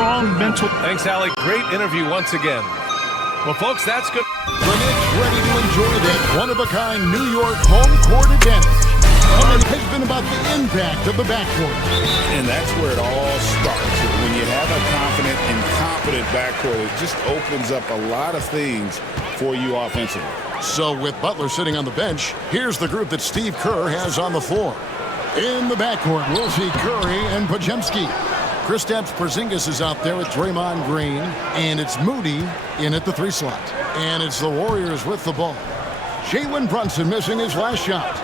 strong mental. Thanks, Allie. Great interview once again. Well, folks, that's good. The Knicks ready to enjoy that one-of-a-kind New York home court advantage. And it has been about the impact of the backcourt. And that's where it all starts. When you have a confident and competent backcourt, it just opens up a lot of things for you offensively. So with Butler sitting on the bench, here's the group that Steve Kerr has on the floor. In the backcourt, we'll see Curry and Podziemski. Kristaps Porzingis is out there with Draymond Green, and it's Moody in at the 3 slot. And it's the Warriors with the ball. Jalen Brunson missing his last shot.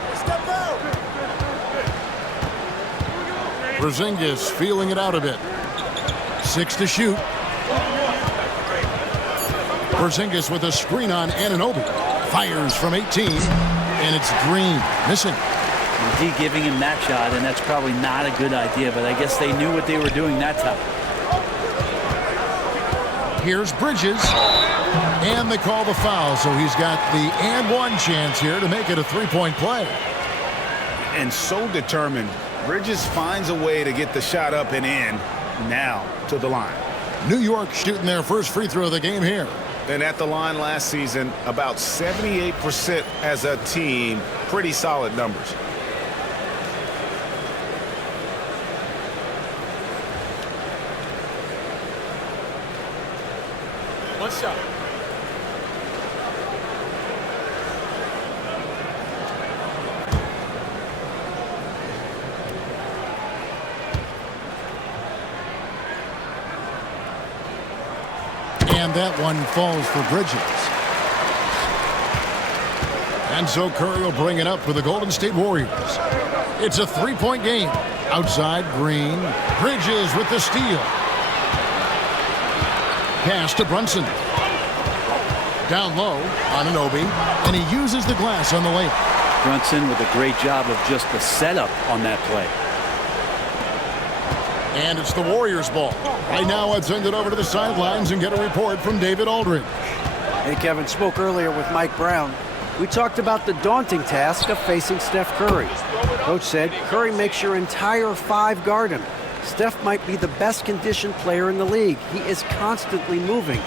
Porzingis feeling it out a bit. 6 to shoot. Porzingis with a screen on Anunoby. Fires from 18, and it's Green missing. D giving him that shot, and that's probably not a good idea, but I guess they knew what they were doing that time. Here's Bridges, and they call the foul, so he's got the and one chance here to make it a 3-point play. And so determined, Bridges finds a way to get the shot up and in now to the line. New York shooting their first free throw of the game here. And at the line last season, about 78% as a team. Pretty solid numbers. One shot. And that one falls for Bridges. And so Curry will bring it up for the Golden State Warriors. It's a 3-point game. Outside, Green. Bridges with the steal. Pass to Brunson. Down low, Anunoby. And he uses the glass on the layup. Brunson with a great job of just the setup on that play. And it's the Warriors' ball. Right now, I'd send it over to the sidelines and get a report from David Aldridge. Hey, Kevin, spoke earlier with Mike Brown. We talked about the daunting task of facing Steph Curry. Coach said Curry makes your entire 5 guard him. Steph might be the best conditioned player in the league. He is constantly moving.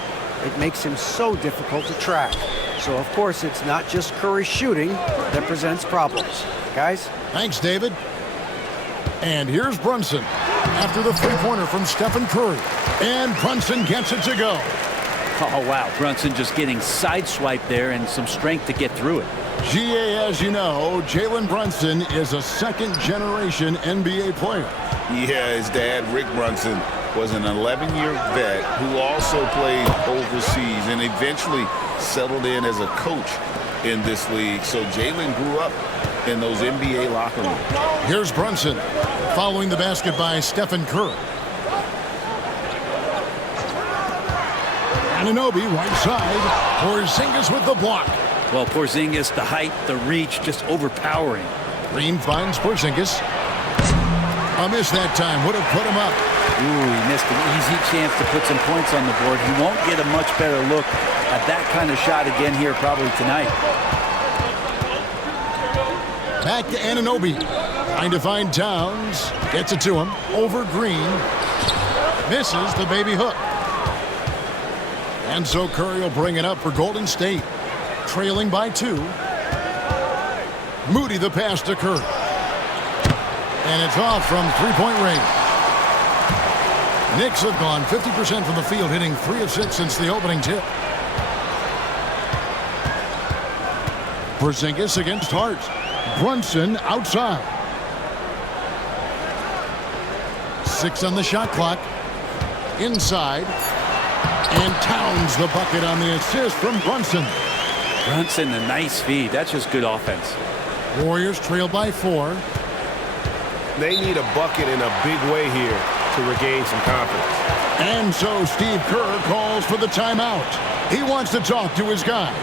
It makes him so difficult to track. So, of course, it's not just Curry shooting that presents problems. Guys? Thanks, David. And here's Brunson after the 3-pointer from Stephen Curry. And Brunson gets it to go. Oh, wow. Brunson just getting sideswiped there and some strength to get through it. GA, as you know, Jalen Brunson is a second-generation NBA player. Yeah, his dad, Rick Brunson, was an 11-year vet who also played overseas and eventually settled in as a coach in this league. So Jalen grew up in those NBA locker rooms. Here's Brunson following the basket by Stephen Curry. Anunoby right side. Porzingis with the block. Well, Porzingis, the height, the reach, just overpowering. Green finds Porzingis. A miss that time would have put him up. Ooh, he missed an easy chance to put some points on the board. He won't get a much better look at that kind of shot again here probably tonight. Back to Anunoby. Trying to find Towns. Gets it to him. Over Green. Misses the baby hook. And so Curry will bring it up for Golden State. Trailing by 2. Moody the pass to Curry. And it's off from 3-point range. Knicks have gone 50% from the field, hitting 3 of 6 since the opening tip. Porzingis against Hart. Brunson outside. 6 on the shot clock. Inside. And Towns the bucket on the assist from Brunson. Brunson, a nice feed. That's just good offense. Warriors trail by 4. They need a bucket in a big way here to regain some confidence. And so Steve Kerr calls for the timeout. He wants to talk to his guys.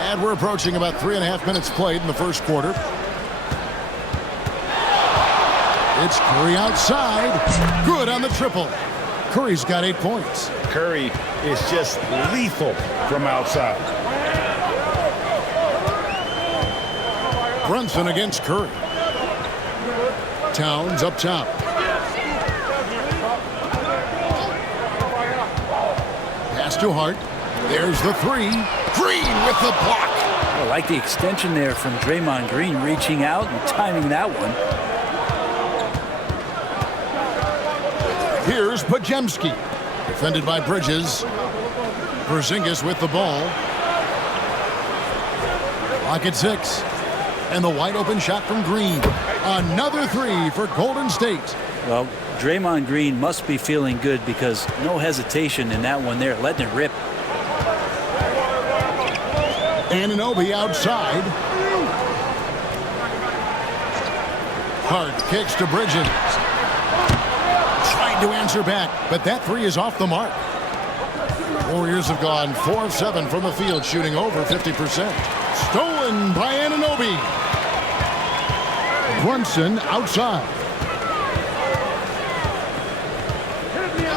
And we're approaching about 3.5 minutes played in the first quarter. It's Curry outside. Good on the triple. Curry's got 8 points. Curry is just lethal from outside. Brunson against Curry. Towns up top. Pass to Hart. There's the three. Green with the block. I like the extension there from Draymond Green, reaching out and timing that one. Here's Podziemski. Defended by Bridges. Porzingis with the ball. Clock at 6. And the wide open shot from Green. Another three for Golden State. Well, Draymond Green must be feeling good because no hesitation in that one there, letting it rip. Anunoby outside. Hart kicks to Bridges. Trying to answer back, but that three is off the mark. Warriors have gone 4 of 7 from the field, shooting over 50%. Stolen by Anunoby. Brunson outside.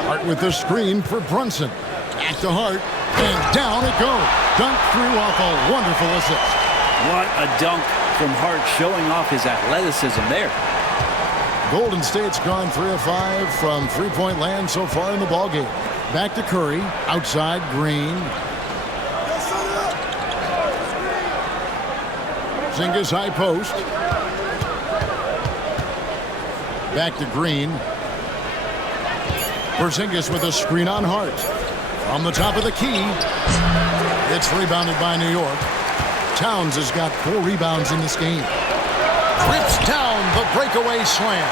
Hart with the screen for Brunson. Back to Hart, and down it goes. Dunk through off a wonderful assist. What a dunk from Hart, showing off his athleticism there. Golden State's gone 3 of 5 from three-point land so far in the ballgame. Back to Curry, outside Green. Porzingis high post. Back to Green. Porzingis with a screen on Hart. From the top of the key. It's rebounded by New York. Towns has got 4 rebounds in this game. Rips down the breakaway slam.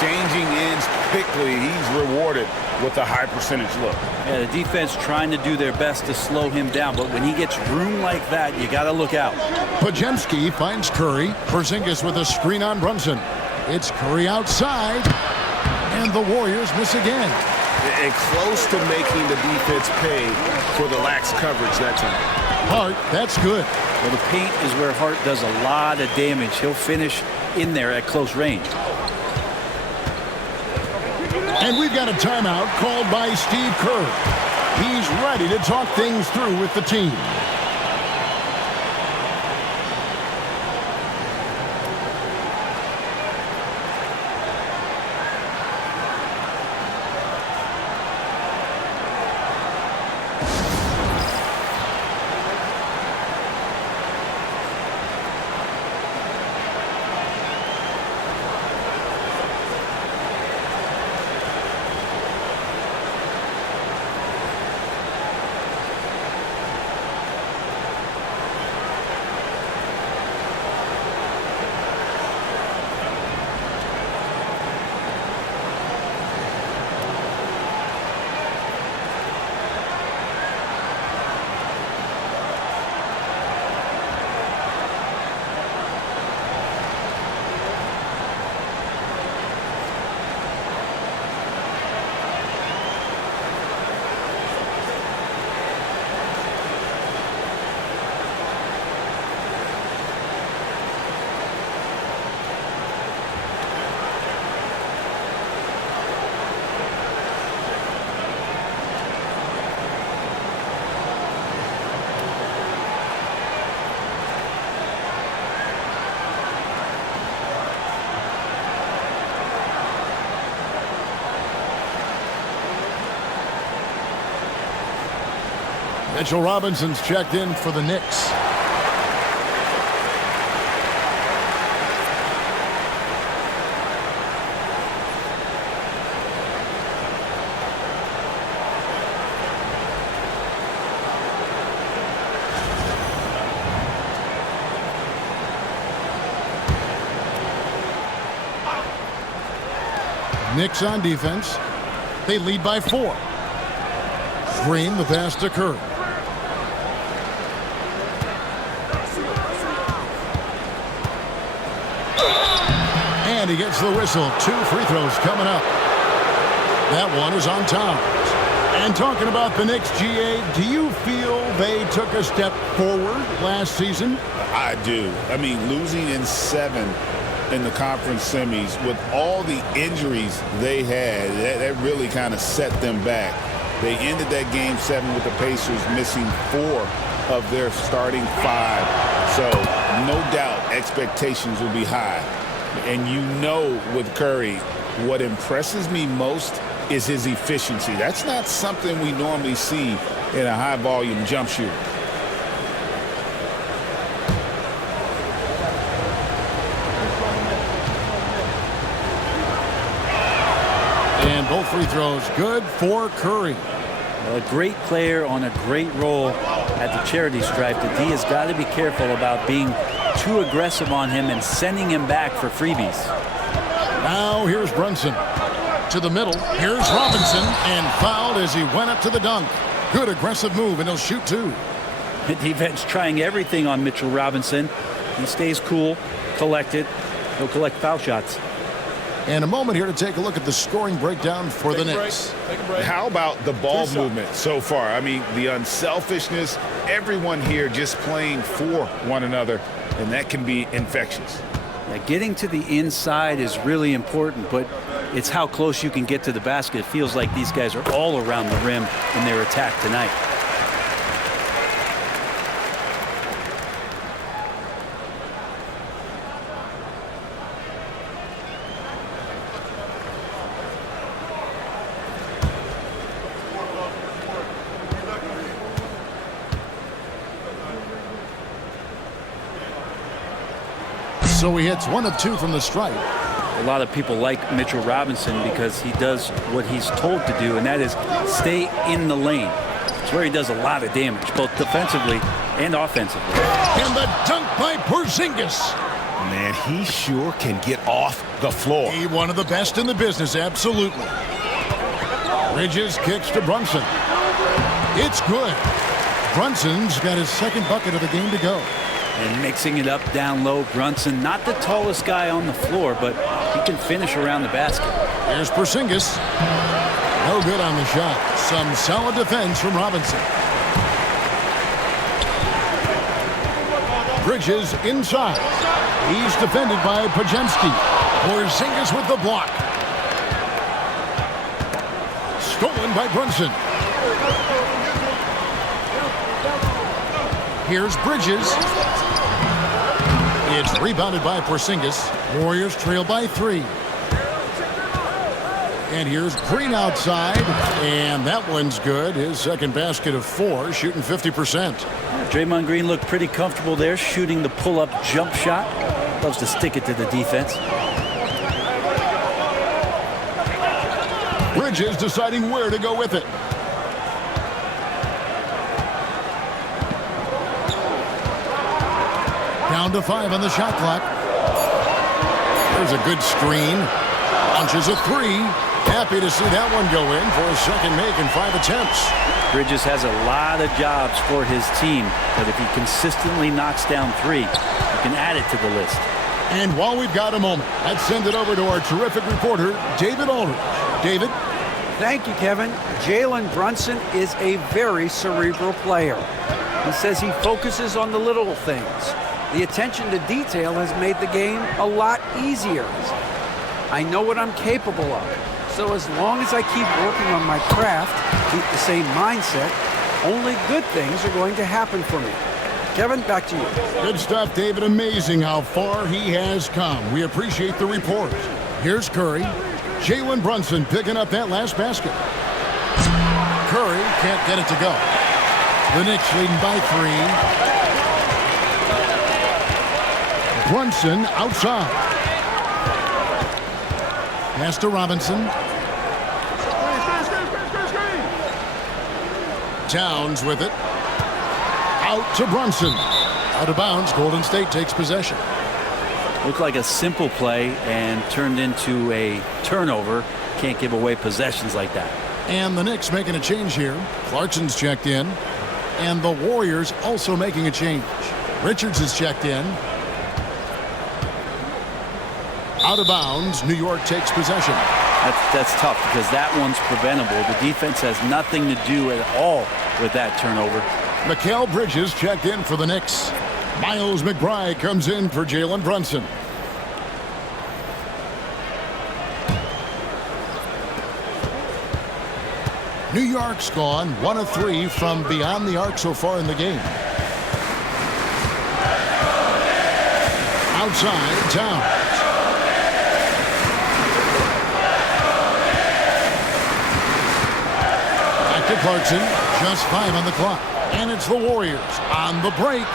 Changing ends quickly. He's rewarded with a high percentage look. Yeah, the defense trying to do their best to slow him down, but when he gets room like that, you got to look out. Podziemski finds Curry. Porzingis with a screen on Brunson. It's Curry outside, and the Warriors miss again. And close to making the defense pay for the lax coverage that time. Hart, that's good. Well, the paint is where Hart does a lot of damage. He'll finish in there at close range. And we've got a timeout called by Steve Kerr. He's ready to talk things through with the team. Mitchell Robinson's checked in for the Knicks. Knicks on defense. They lead by 4. Green, the pass to Curry. And he gets the whistle. 2 free throws coming up. That one is on Towns. And talking about the Knicks, GA, do you feel they took a step forward last season? I do. I mean, losing in 7 in the conference semis with all the injuries they had, that really kind of set them back. They ended that game 7 with the Pacers missing 4 of their starting 5. So no doubt expectations will be high. And you know with Curry, what impresses me most is his efficiency. That's not something we normally see in a high-volume jump shooter. And both free throws good for Curry. Well, a great player on a great role at the charity stripe. The D has got to be careful about being too aggressive on him and sending him back for freebies. Now here's Brunson. To the middle. Here's Robinson, and fouled as he went up to the dunk. Good aggressive move, and he'll shoot 2. The defense trying everything on Mitchell Robinson. He stays cool, collected. He'll collect foul shots. And a moment here to take a look at the scoring breakdown for the Knicks. How about the ball movement so far? I mean, the unselfishness, everyone here just playing for one another, and that can be infectious. Yeah, getting to the inside is really important, but it's how close you can get to the basket. It feels like these guys are all around the rim in their attack tonight. So he hits 1 of 2 from the stripe. A lot of people like Mitchell Robinson because he does what he's told to do, and that is stay in the lane. It's where he does a lot of damage, both defensively and offensively. And the dunk by Porzingis. Man, he sure can get off the floor. He one of the best in the business, absolutely. Bridges kicks to Brunson. It's good. Brunson's got his 2nd bucket of the game to go. And mixing it up down low, Brunson, not the tallest guy on the floor, but he can finish around the basket. Here's Porzingis. No good on the shot. Some solid defense from Robinson. Bridges inside. He's defended by Podziemski. Porzingis with the block. Stolen by Brunson. Here's Bridges. It's rebounded by Porzingis. Warriors trail by 3. And here's Green outside, and that one's good. His 2nd basket of 4, shooting 50%. Draymond Green looked pretty comfortable there, shooting the pull-up jump shot. Loves to stick it to the defense. Bridges deciding where to go with it. Down to 5 on the shot clock. There's a good screen. Launches a 3. Happy to see that one go in for a 2nd make in 5 attempts. Bridges has a lot of jobs for his team, but if he consistently knocks down 3, you can add it to the list. And while we've got a moment, let's send it over to our terrific reporter, David Aldridge. David? Thank you, Kevin. Jalen Brunson is a very cerebral player. He says he focuses on the little things. The attention to detail has made the game a lot easier. I know what I'm capable of. So as long as I keep working on my craft, keep the same mindset, only good things are going to happen for me. Kevin, back to you. Good stuff, David. Amazing how far he has come. We appreciate the report. Here's Curry. Jalen Brunson picking up that last basket. Curry can't get it to go. The Knicks leading by 3. Brunson outside. Pass to Robinson. Towns with it. Out to Brunson. Out of bounds. Golden State takes possession. Looked like a simple play and turned into a turnover. Can't give away possessions like that. And the Knicks making a change here. Clarkson's checked in. And the Warriors also making a change. Richards is checked in. Out of bounds. New York takes possession. That's tough because that one's preventable. The defense has nothing to do at all with that turnover. Mikal Bridges checked in for the Knicks. Miles McBride comes in for Jalen Brunson. New York's gone 1 of 3 from beyond the arc so far in the game. Outside, Towns. Back to Clarkson. Just 5 on the clock. And it's the Warriors on the break.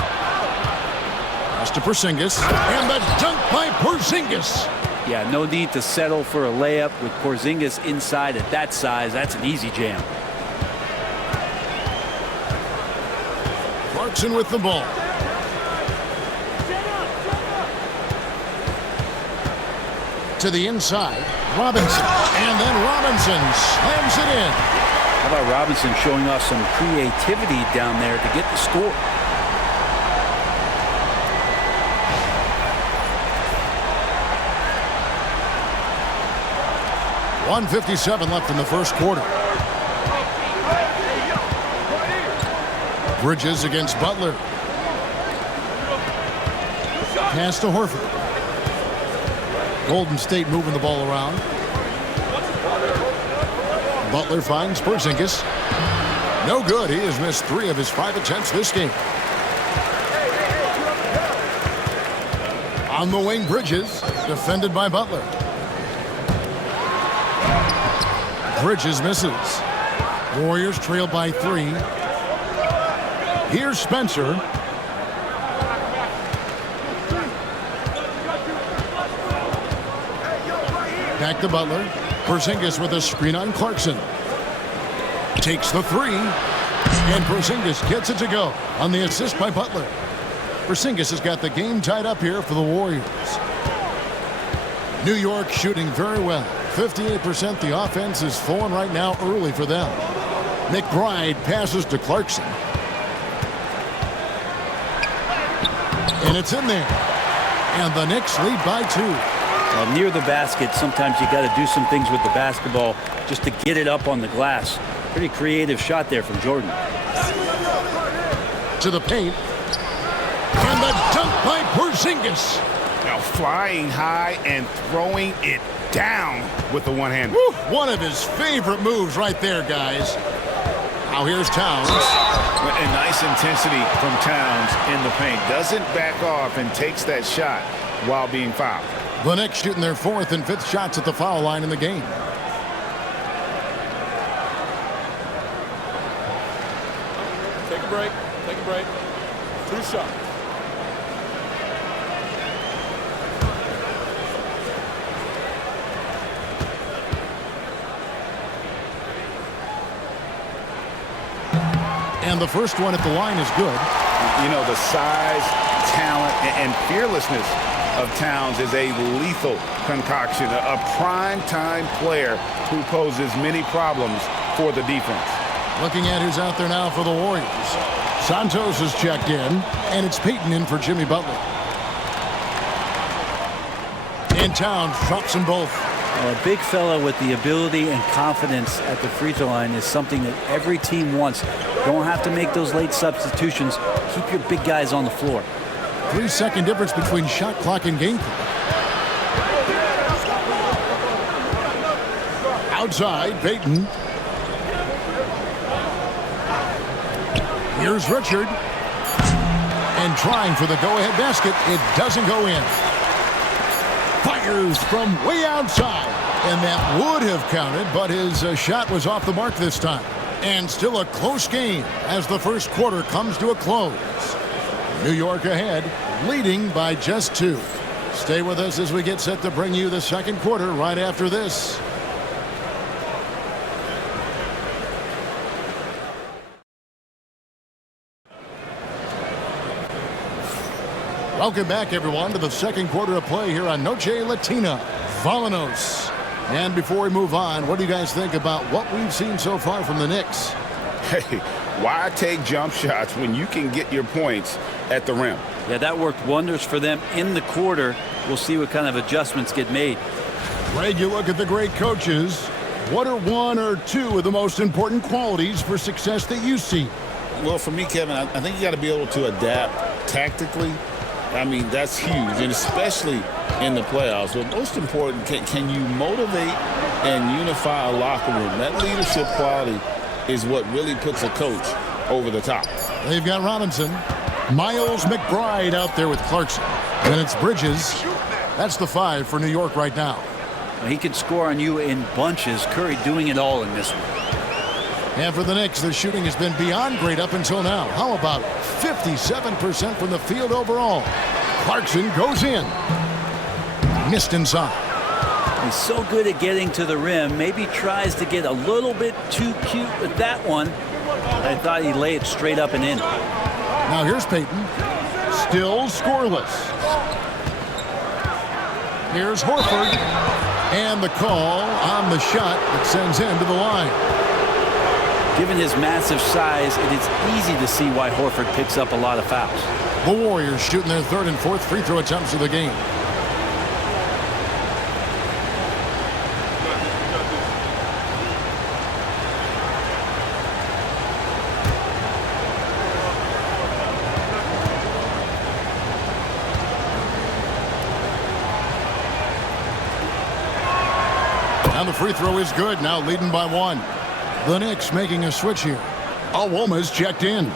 Pass to Porzingis. And the dunk by Porzingis. Yeah, no need to settle for a layup with Porzingis inside at that size. That's an easy jam. Clarkson with the ball. To the inside, Robinson. And then Robinson slams it in. How about Robinson showing off some creativity down there to get the score? .157 left in the first quarter. Bridges against Butler. Pass to Horford. Golden State moving the ball around. Butler finds Porzingis. No good. He has missed 3 of his 5 attempts this game. On the wing, Bridges, defended by Butler. Bridges misses. Warriors trail by 3. Here's Spencer. Back to Butler. Porzingis with a screen on Clarkson. Takes the 3. And Porzingis gets it to go on the assist by Butler. Porzingis has got the game tied up here for the Warriors. New York shooting very well. 58%. The offense is flowing right now early for them. McBride passes to Clarkson. And it's in there. And the Knicks lead by 2. Well, near the basket, sometimes you got to do some things with the basketball just to get it up on the glass. Pretty creative shot there from Jordan. To the paint. And the dunk by Porzingis. Now flying high and throwing it down with the one-hander. One of his favorite moves right there, guys. Now here's Towns. A nice intensity from Towns in the paint. Doesn't back off and takes that shot while being fouled. The Knicks shooting their 4th and 5th shots at the foul line in the game. Take a break. Take a break. 2 shots. And the first one at the line is good. You know, the size, talent, and fearlessness of Towns is a lethal concoction, a prime-time player who poses many problems for the defense. Looking at who's out there now for the Warriors. Santos has checked in, and it's Peyton in for Jimmy Butler. And Towns drops them both. Well, a big fella with the ability and confidence at the free throw line is something that every team wants. Don't have to make those late substitutions. Keep your big guys on the floor. 3-second difference between shot clock and game clock. Outside, Peyton. Here's Richard. And trying for the go-ahead basket. It doesn't go in. Fires from way outside. And that would have counted, but his shot was off the mark this time. And still a close game as the first quarter comes to a close. New York ahead, leading by just 2. Stay with us as we get set to bring you the second quarter right after this. Welcome back, everyone, to the second quarter of play here on Noche Latina. Vámonos. And before we move on, what do you guys think about what we've seen so far from the Knicks? Hey, why take jump shots when you can get your points at the rim? Yeah, that worked wonders for them in the quarter. We'll see what kind of adjustments get made. Greg, you look at the great coaches. What are one or two of the most important qualities for success that you see? Well, for me, Kevin, I think you got to be able to adapt tactically. I mean, that's huge, and especially in the playoffs. But most important, can you motivate and unify a locker room? That leadership quality is what really puts a coach over the top. They've got Robinson. Miles McBride out there with Clarkson. And it's Bridges. That's the 5 for New York right now. He can score on you in bunches. Curry doing it all in this one. And for the Knicks, their shooting has been beyond great up until now. How about 57% from the field overall? Clarkson goes in. Missed inside. He's so good at getting to the rim. Maybe tries to get a little bit too cute with that one. I thought he'd lay it straight up and in. Now here's Payton. Still scoreless. Here's Horford. And the call on the shot that sends him to the line. Given his massive size, it is easy to see why Horford picks up a lot of fouls. The Warriors shooting their 3rd and 4th free throw attempts of the game. And the free throw is good, now leading by 1. The Knicks making a switch here. Alwoma's checked in.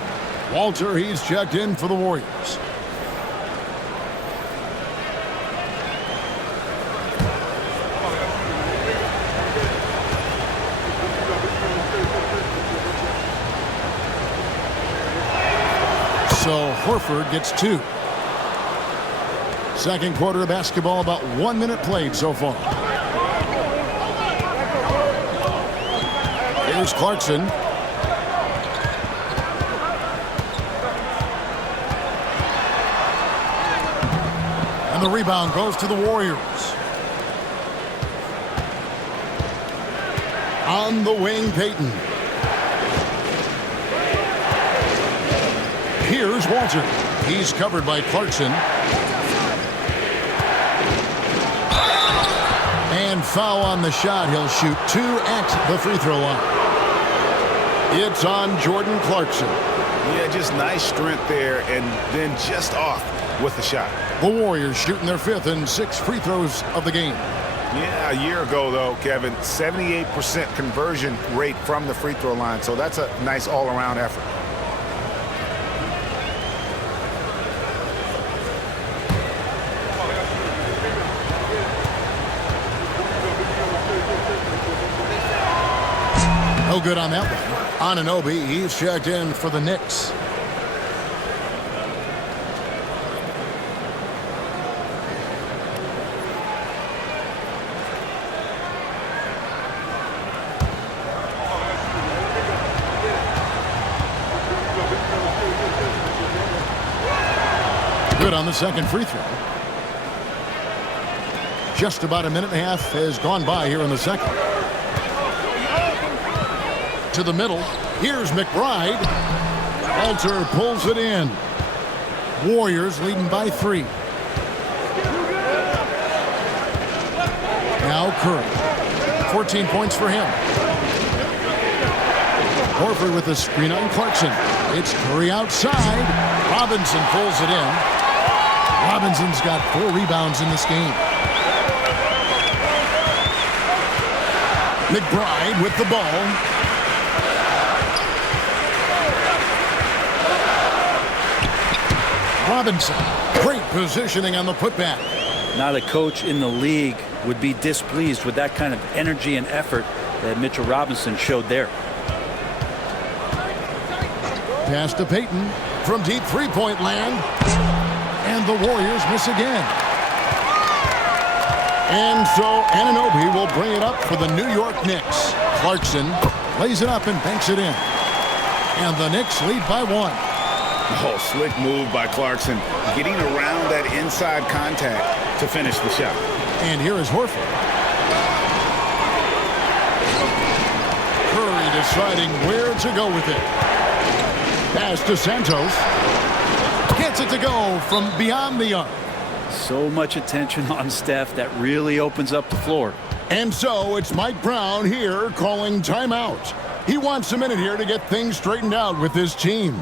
Walter, he's checked in for the Warriors. So Horford gets 2. Second quarter of basketball, about 1 minute played so far. Here's Clarkson. And the rebound goes to the Warriors. On the wing, Payton. Here's Walter. He's covered by Clarkson. And foul on the shot. He'll shoot 2 at the free throw line. It's on Jordan Clarkson. Yeah, just nice strength there, and then just off with the shot. The Warriors shooting their 5th and 6th free throws of the game. Yeah, a year ago, though, Kevin, 78% conversion rate from the free throw line, so that's a nice all-around effort. No good on that one. Anunoby, he's checked in for the Knicks. Good on the second free throw. Just about a minute and a half has gone by here in the second. To the middle. Here's McBride. Walter pulls it in. Warriors leading by 3. Now Curry. 14 points for him. Horford with the screen on Clarkson. It's Curry outside. Robinson pulls it in. Robinson's got 4 rebounds in this game. McBride with the ball. Robinson, great positioning on the putback. Not a coach in the league would be displeased with that kind of energy and effort that Mitchell Robinson showed there. Pass to Payton from deep three-point land. And the Warriors miss again. And so Anunoby will bring it up for the New York Knicks. Clarkson lays it up and banks it in. And the Knicks lead by 1. Oh, slick move by Clarkson, getting around that inside contact to finish the shot. And here is Horford. Curry deciding where to go with it. Pass to Santos. Gets it to go from beyond the arc. So much attention on Steph that really opens up the floor. And so it's Mike Brown here calling timeout. He wants a minute here to get things straightened out with his team.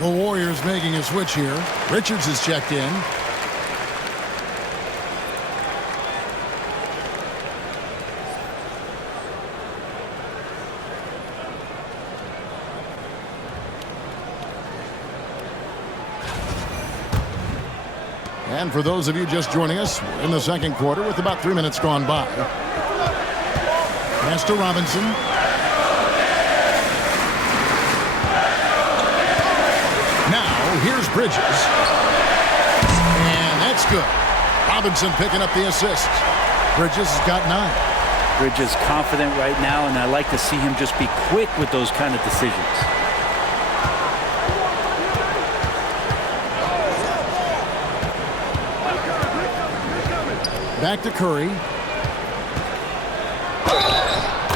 The Warriors making a switch here. Richards is checked in. And for those of you just joining us, we're in the second quarter with about 3 minutes gone by. Pass to Robinson. Here's Bridges. And that's good. Robinson picking up the assist. Bridges has got 9. Bridges confident right now, and I like to see him just be quick with those kind of decisions. Back to Curry.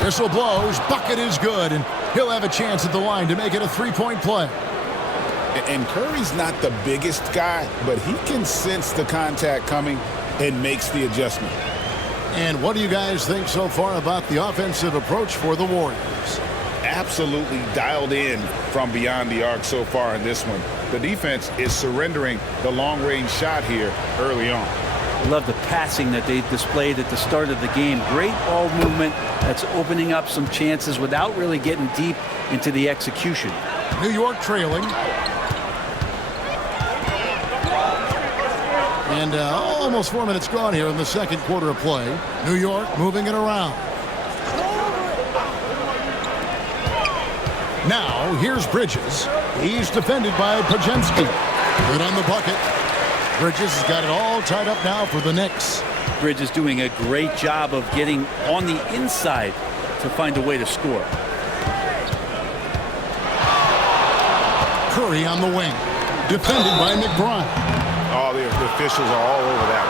Whistle blows. Bucket is good, and he'll have a chance at the line to make it a 3-point play. And Curry's not the biggest guy, but he can sense the contact coming and makes the adjustment. And what do you guys think so far about the offensive approach for the Warriors? Absolutely dialed in from beyond the arc so far in this one. The defense is surrendering the long-range shot here early on. I love the passing that they displayed at the start of the game. Great ball movement that's opening up some chances without really getting deep into the execution. New York trailing. And almost 4 minutes gone here in the second quarter of play. New York moving it around. Now, here's Bridges. He's defended by Podziemski. Good on the bucket. Bridges has got it all tied up now for the Knicks. Bridges doing a great job of getting on the inside to find a way to score. Curry on the wing. Defended by McBride. Oh, the officials are all over that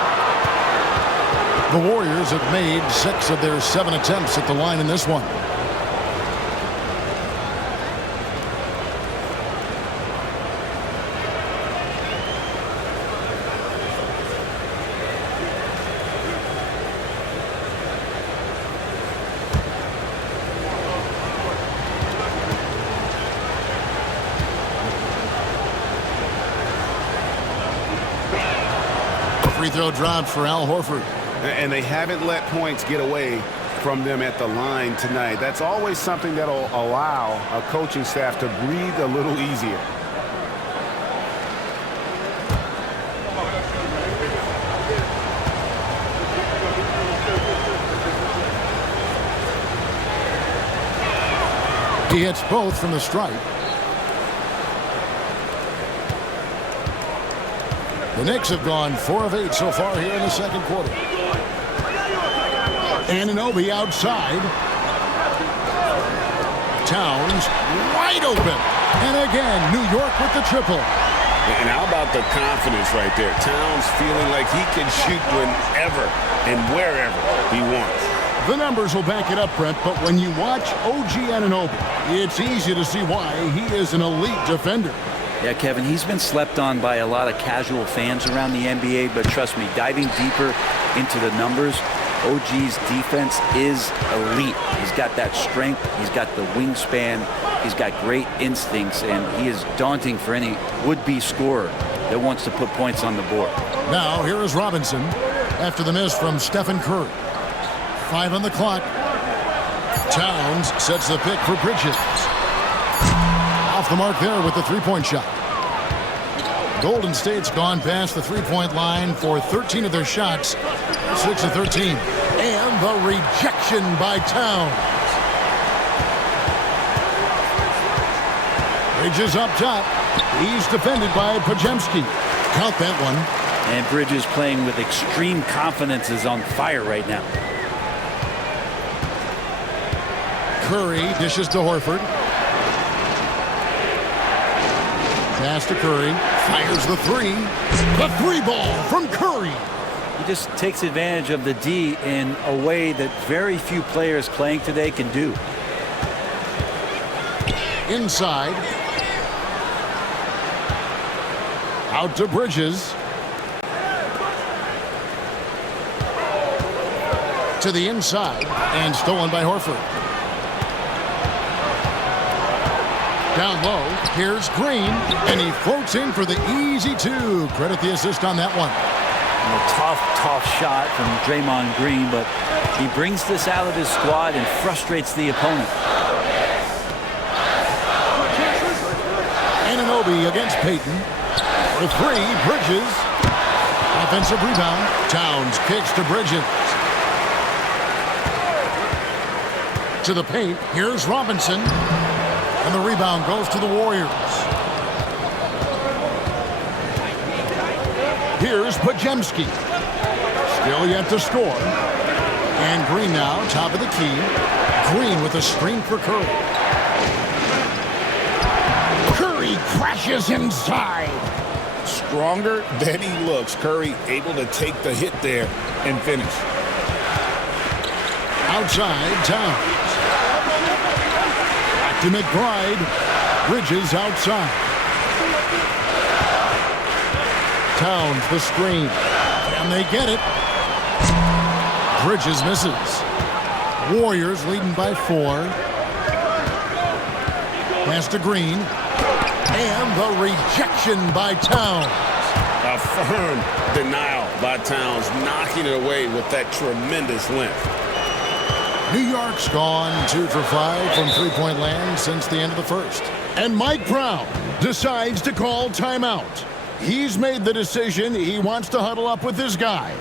one. The Warriors have made 6 of their 7 attempts at the line in this one. Free throw dropped for Al Horford. And they haven't let points get away from them at the line tonight. That's always something that'll allow a coaching staff to breathe a little easier. He hits both from the stripe. The Knicks have gone 4 of 8 so far here in the second quarter. Anunoby outside. Towns wide open. And again, New York with the triple. And how about the confidence right there? Towns feeling like he can shoot whenever and wherever he wants. The numbers will back it up, Brent, but when you watch OG Anunoby, it's easy to see why he is an elite defender. Yeah, Kevin, he's been slept on by a lot of casual fans around the NBA, but trust me, diving deeper into the numbers, OG's defense is elite. He's got that strength, he's got the wingspan, he's got great instincts, and he is daunting for any would-be scorer that wants to put points on the board. Now, here is Robinson after the miss from Stephen Curry. 5 on the clock. Towns sets the pick for Bridges. Off the mark there with the three-point shot. Golden State's gone past the three-point line for 13 of their shots, 6 of 13. And the rejection by Towns. Bridges up top. He's defended by Podziemski. Count that one. And Bridges playing with extreme confidence is on fire right now. Curry dishes to Horford. Pass to Curry. Fires the three. The three ball from Curry. He just takes advantage of the D in a way that very few players playing today can do. Inside. Out to Bridges. To the inside. And stolen by Horford. Down low, here's Green, and he floats in for the easy two. Credit the assist on that one. And a tough shot from Draymond Green, but he brings this out of his squad and frustrates the opponent. Anunoby against Payton. For three, Bridges. Offensive rebound. Towns kicks to Bridges. To the paint, here's Robinson. And the rebound goes to the Warriors. Here's Podziemski. Still yet to score. And Green now, top of the key. Green with a screen for Curry. Curry crashes inside. Stronger than he looks. Curry able to take the hit there and finish. Outside, Towns. To McBride. Bridges outside. Towns the screen. And they get it. Bridges misses. Warriors leading by 4. Pass to Green. And the rejection by Towns. A firm denial by Towns, knocking it away with that tremendous length. New York's gone 2 for 5 from three-point land since the end of the first. And Mike Brown decides to call timeout. He's made the decision. He wants to huddle up with his guys.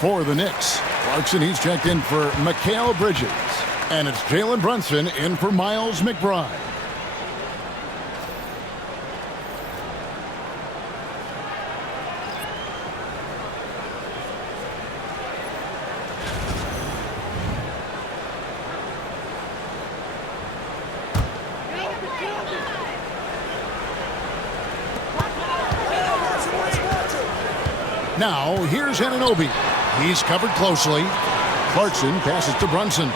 For the Knicks, Clarkson, he's checked in for Mikal Bridges. And it's Jalen Brunson in for Miles McBride. Now, here's Anunoby. He's covered closely. Clarkson passes to Brunson.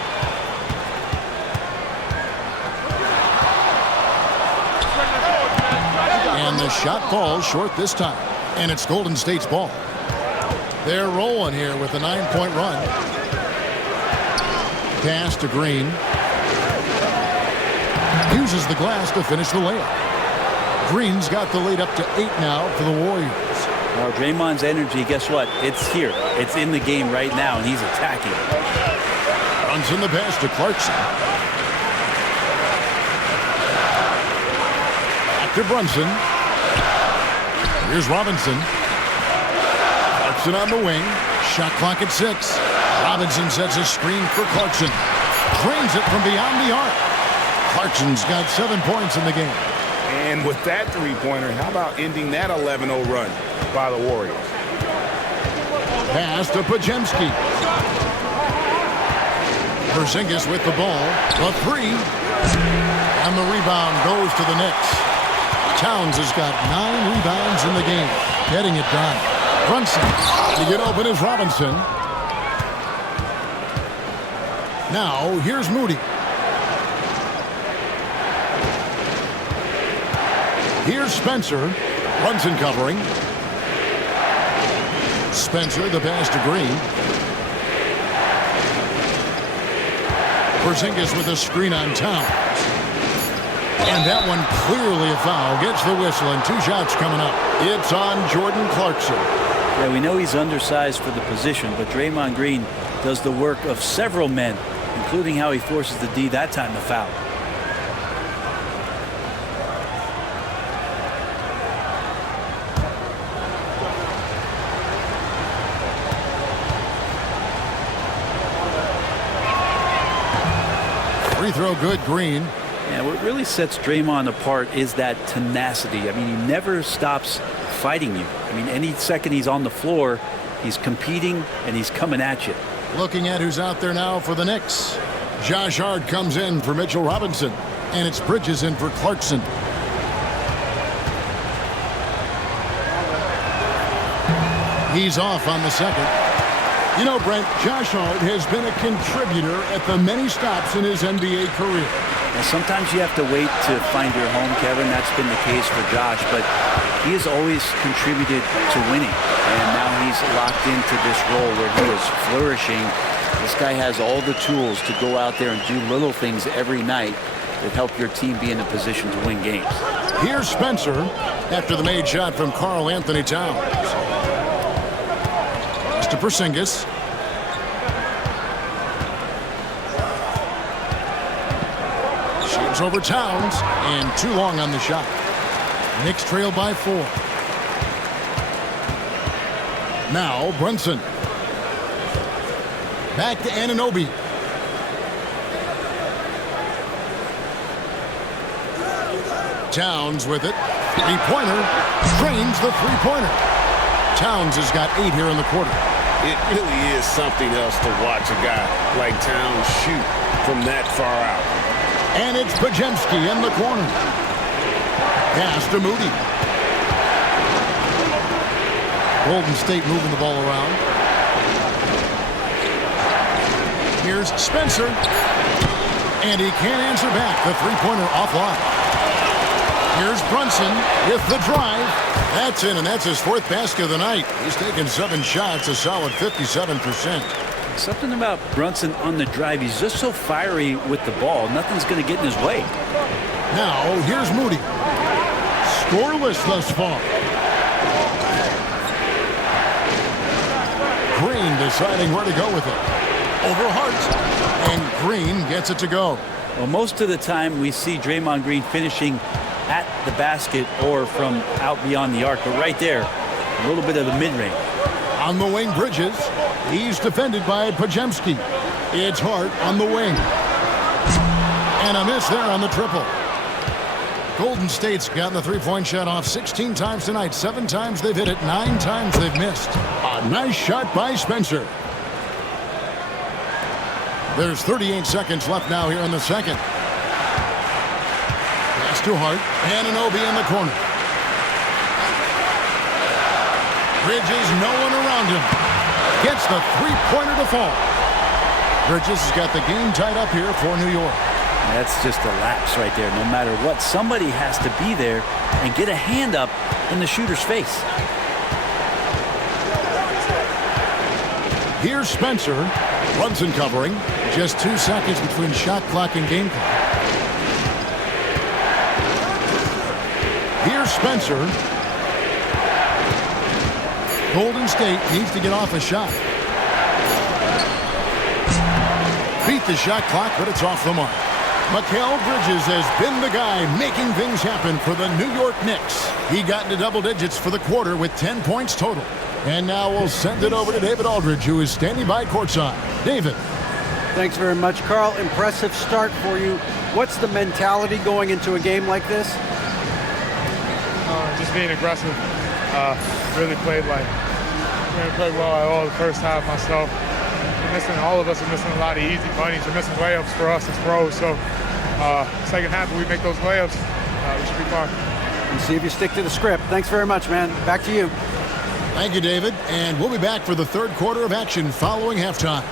And the shot falls short this time. And it's Golden State's ball. They're rolling here with a 9-point run. Pass to Green. Uses the glass to finish the layup. Green's got the lead up to 8 now for the Warriors. Well, Draymond's energy, guess what? It's here. It's in the game right now, and he's attacking. Runs in the pass to Clarkson. Back to Brunson. Here's Robinson. Clarkson on the wing. Shot clock at 6. Robinson sets a screen for Clarkson. Drains it from beyond the arc. Clarkson's got 7 points in the game. And with that three-pointer, how about ending that 11-0 run by the Warriors? Pass to Podziemski. Porzingis with the ball. The 3. And the rebound goes to the Knicks. Towns has got 9 rebounds in the game. Getting it done. Brunson. To get open is Robinson. Now, here's Moody. Here's Spencer. Brunson covering. Spencer, the pass to Green. Porzingis with a screen on Towns. And that one clearly a foul. Gets the whistle and 2 shots coming up. It's on Jordan Clarkson. Yeah, we know he's undersized for the position, but Draymond Green does the work of several men, including how he forces the D that time to foul. Free throw good, Green. Yeah, what really sets Draymond apart is that tenacity. I mean, he never stops fighting you. I mean, any second he's on the floor, he's competing and he's coming at you. Looking at who's out there now for the Knicks. Josh Hart comes in for Mitchell Robinson. And it's Bridges in for Clarkson. He's off on the second. You know, Brent, Josh Hart has been a contributor at the many stops in his NBA career. Now, sometimes you have to wait to find your home, Kevin. That's been the case for Josh, but he has always contributed to winning. And now he's locked into this role where he is flourishing. This guy has all the tools to go out there and do little things every night that help your team be in a position to win games. Here's Spencer after the made shot from Karl Anthony Towns. To Porzingis. Shoots over Towns and too long on the shot. Knicks trail by 4. Now Brunson. Back to Anunoby. Towns with it. Three-pointer. Drains the three-pointer. Towns has got 8 here in the quarter. It really is something else to watch a guy like Towns shoot from that far out. And it's Podziemski in the corner. Pass to Moody. Golden State moving the ball around. Here's Spencer. And he can't answer back. The three-pointer offline. Here's Brunson with the drive. That's in, and that's his 4th basket of the night. He's taken 7 shots, a solid 57%. Something about Brunson on the drive. He's just so fiery with the ball. Nothing's going to get in his way. Now, here's Moody. Scoreless thus far. Green deciding where to go with it. Over Hart. And Green gets it to go. Well, most of the time we see Draymond Green finishing at the basket or from out beyond the arc, but right there, a little bit of the mid-range. On the wing, Bridges. He's defended by Podziemski. It's Hart on the wing. And a miss there on the triple. Golden State's gotten the three-point shot off 16 times tonight. 7 times they've hit it, 9 times they've missed. A nice shot by Spencer. There's 38 seconds left now here in the second. Pass to Hart. Anunoby in the corner. Bridges, no one around him. Gets the three-pointer to fall. Bridges has got the game tied up here for New York. That's just a lapse right there. No matter what, somebody has to be there and get a hand up in the shooter's face. Here's Spencer. Brunson covering. Just 2 seconds between shot clock and game clock. Here's Spencer. Golden State needs to get off a shot. Beat the shot clock, but it's off the mark. Mikal Bridges has been the guy making things happen for the New York Knicks. He got into double digits for the quarter with 10 points total. And now we'll send it over to David Aldridge, who is standing by courtside. David. Thanks very much, Carl. Impressive start for you. What's the mentality going into a game like this? Just being aggressive. Really played well at all the first half myself. All of us are missing a lot of easy bunnies. We're missing layups for us as pros. So second half, if we make those layups, we should be fine. And see if you stick to the script. Thanks very much, man. Back to you. Thank you, David. And we'll be back for the third quarter of action following halftime.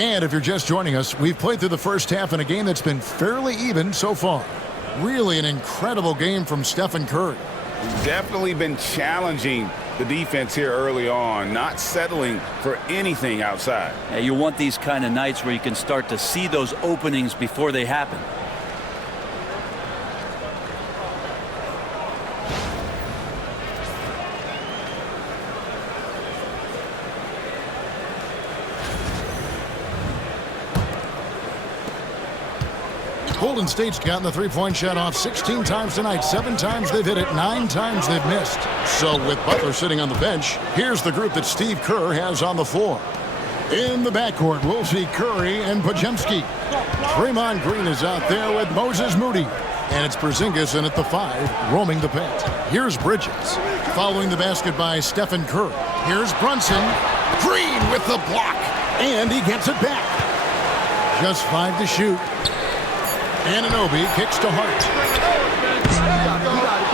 And if you're just joining us, we've played through the first half in a game that's been fairly even so far. Really an incredible game from Stephen Curry. He's definitely been challenging the defense here early on, not settling for anything outside. Yeah, you want these kind of nights where you can start to see those openings before they happen. Golden State's gotten the three-point shot off 16 times tonight. 7 times they've hit it, 9 times they've missed. So with Butler sitting on the bench, here's the group that Steve Kerr has on the floor. In the backcourt, we'll see Curry and Podziemski. Draymond Green is out there with Moses Moody. And it's Porzingis in at the 5, roaming the paint. Here's Bridges. Following the basket by Stephen Curry. Here's Brunson. Green with the block. And he gets it back. Just 5 to shoot. Anunoby kicks to Hart.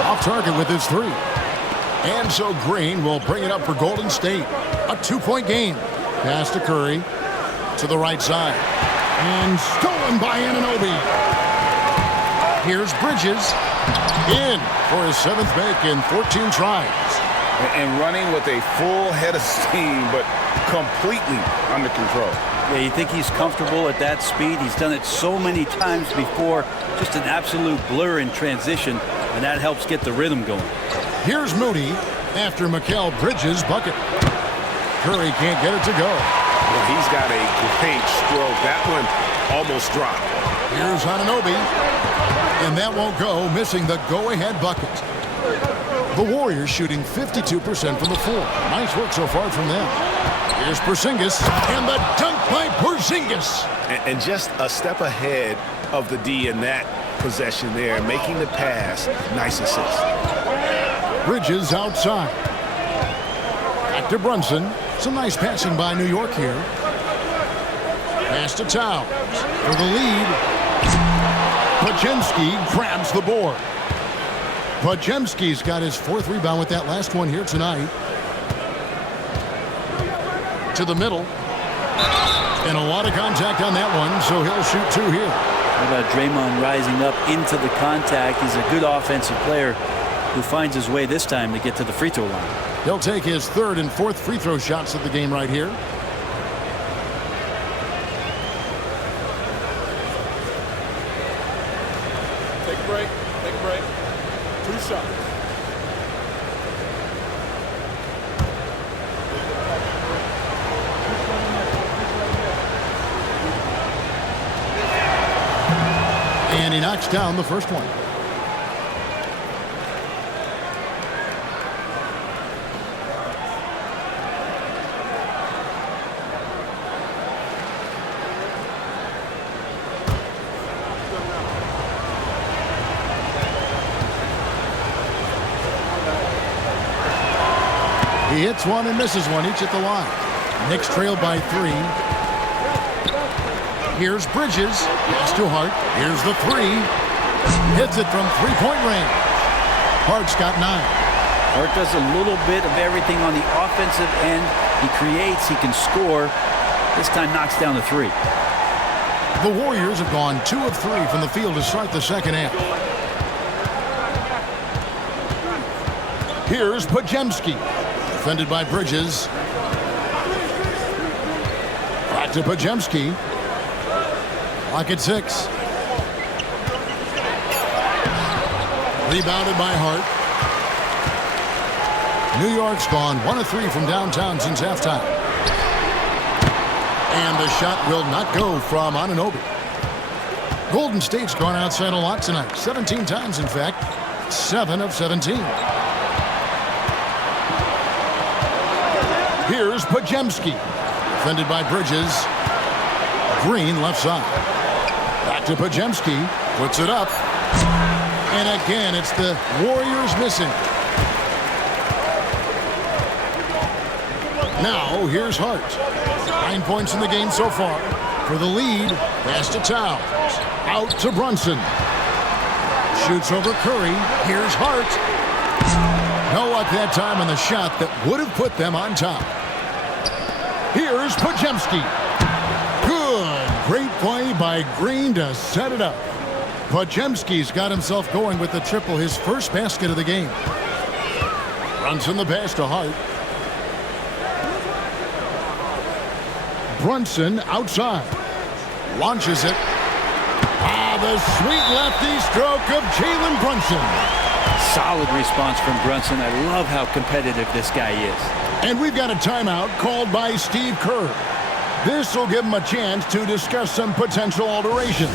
Off target with his 3. And so Green will bring it up for Golden State. A 2-point game. Pass to Curry. To the right side. And stolen by Anunoby. Here's Bridges. In for his 7th make in 14 tries. And running with a full head of steam, but completely under control. Yeah, you think he's comfortable at that speed? He's done it so many times before. Just an absolute blur in transition, and that helps get the rhythm going. Here's Moody after Mikal Bridges' bucket. Curry can't get it to go. Well, he's got a great stroke. That one almost dropped. Here's Anunoby. And that won't go, missing the go-ahead bucket. The Warriors shooting 52% from the floor. Nice work so far from them. Here's Porzingis, and the dunk by Porzingis. And just a step ahead of the D in that possession there, making the pass. Nice assist. Bridges outside. Back to Brunson. Some nice passing by New York here. Pass to Towns for the lead. Podziemski grabs the board. Podziemski's got his 4th rebound with that last one here tonight. To the middle. And a lot of contact on that one, so he'll shoot 2 here. How about Draymond rising up into the contact? He's a good offensive player who finds his way this time to get to the free throw line. He'll take his 3rd and 4th free throw shots of the game right here. Take a break. Take a break. 2 shots. And he knocks down the first one. He hits one and misses one, each at the line. Knicks trailed by 3. Here's Bridges. Pass to Hart. Here's the 3. Hits it from 3-point range. Hart's got 9. Hart does a little bit of everything on the offensive end. He creates, he can score. This time knocks down the 3. The Warriors have gone 2 of 3 from the field to start the second half. Here's Podziemski. Defended by Bridges. Back to Podziemski. Clock at 6. Rebounded by Hart. New York's gone 1 of 3 from downtown since halftime. And the shot will not go from Anunoby. Golden State's gone outside a lot tonight. 17 times, in fact. 7 of 17. Here's Podziemski. Defended by Bridges. Green left side. Back to Podziemski. Puts it up. And again, it's the Warriors missing. Now, here's Hart. 9 points in the game so far. For the lead, pass to Towns. Out to Brunson. Shoots over Curry. Here's Hart. No luck that time on the shot that would have put them on top. Here's Podziemski. Good. Great play by Green to set it up. Podziemski's got himself going with the triple, his first basket of the game. Brunson the pass to Hart. Brunson outside. Launches it. The sweet lefty stroke of Jalen Brunson. Solid response from Brunson. I love how competitive this guy is. And we've got a timeout called by Steve Kerr. This will give him a chance to discuss some potential alterations.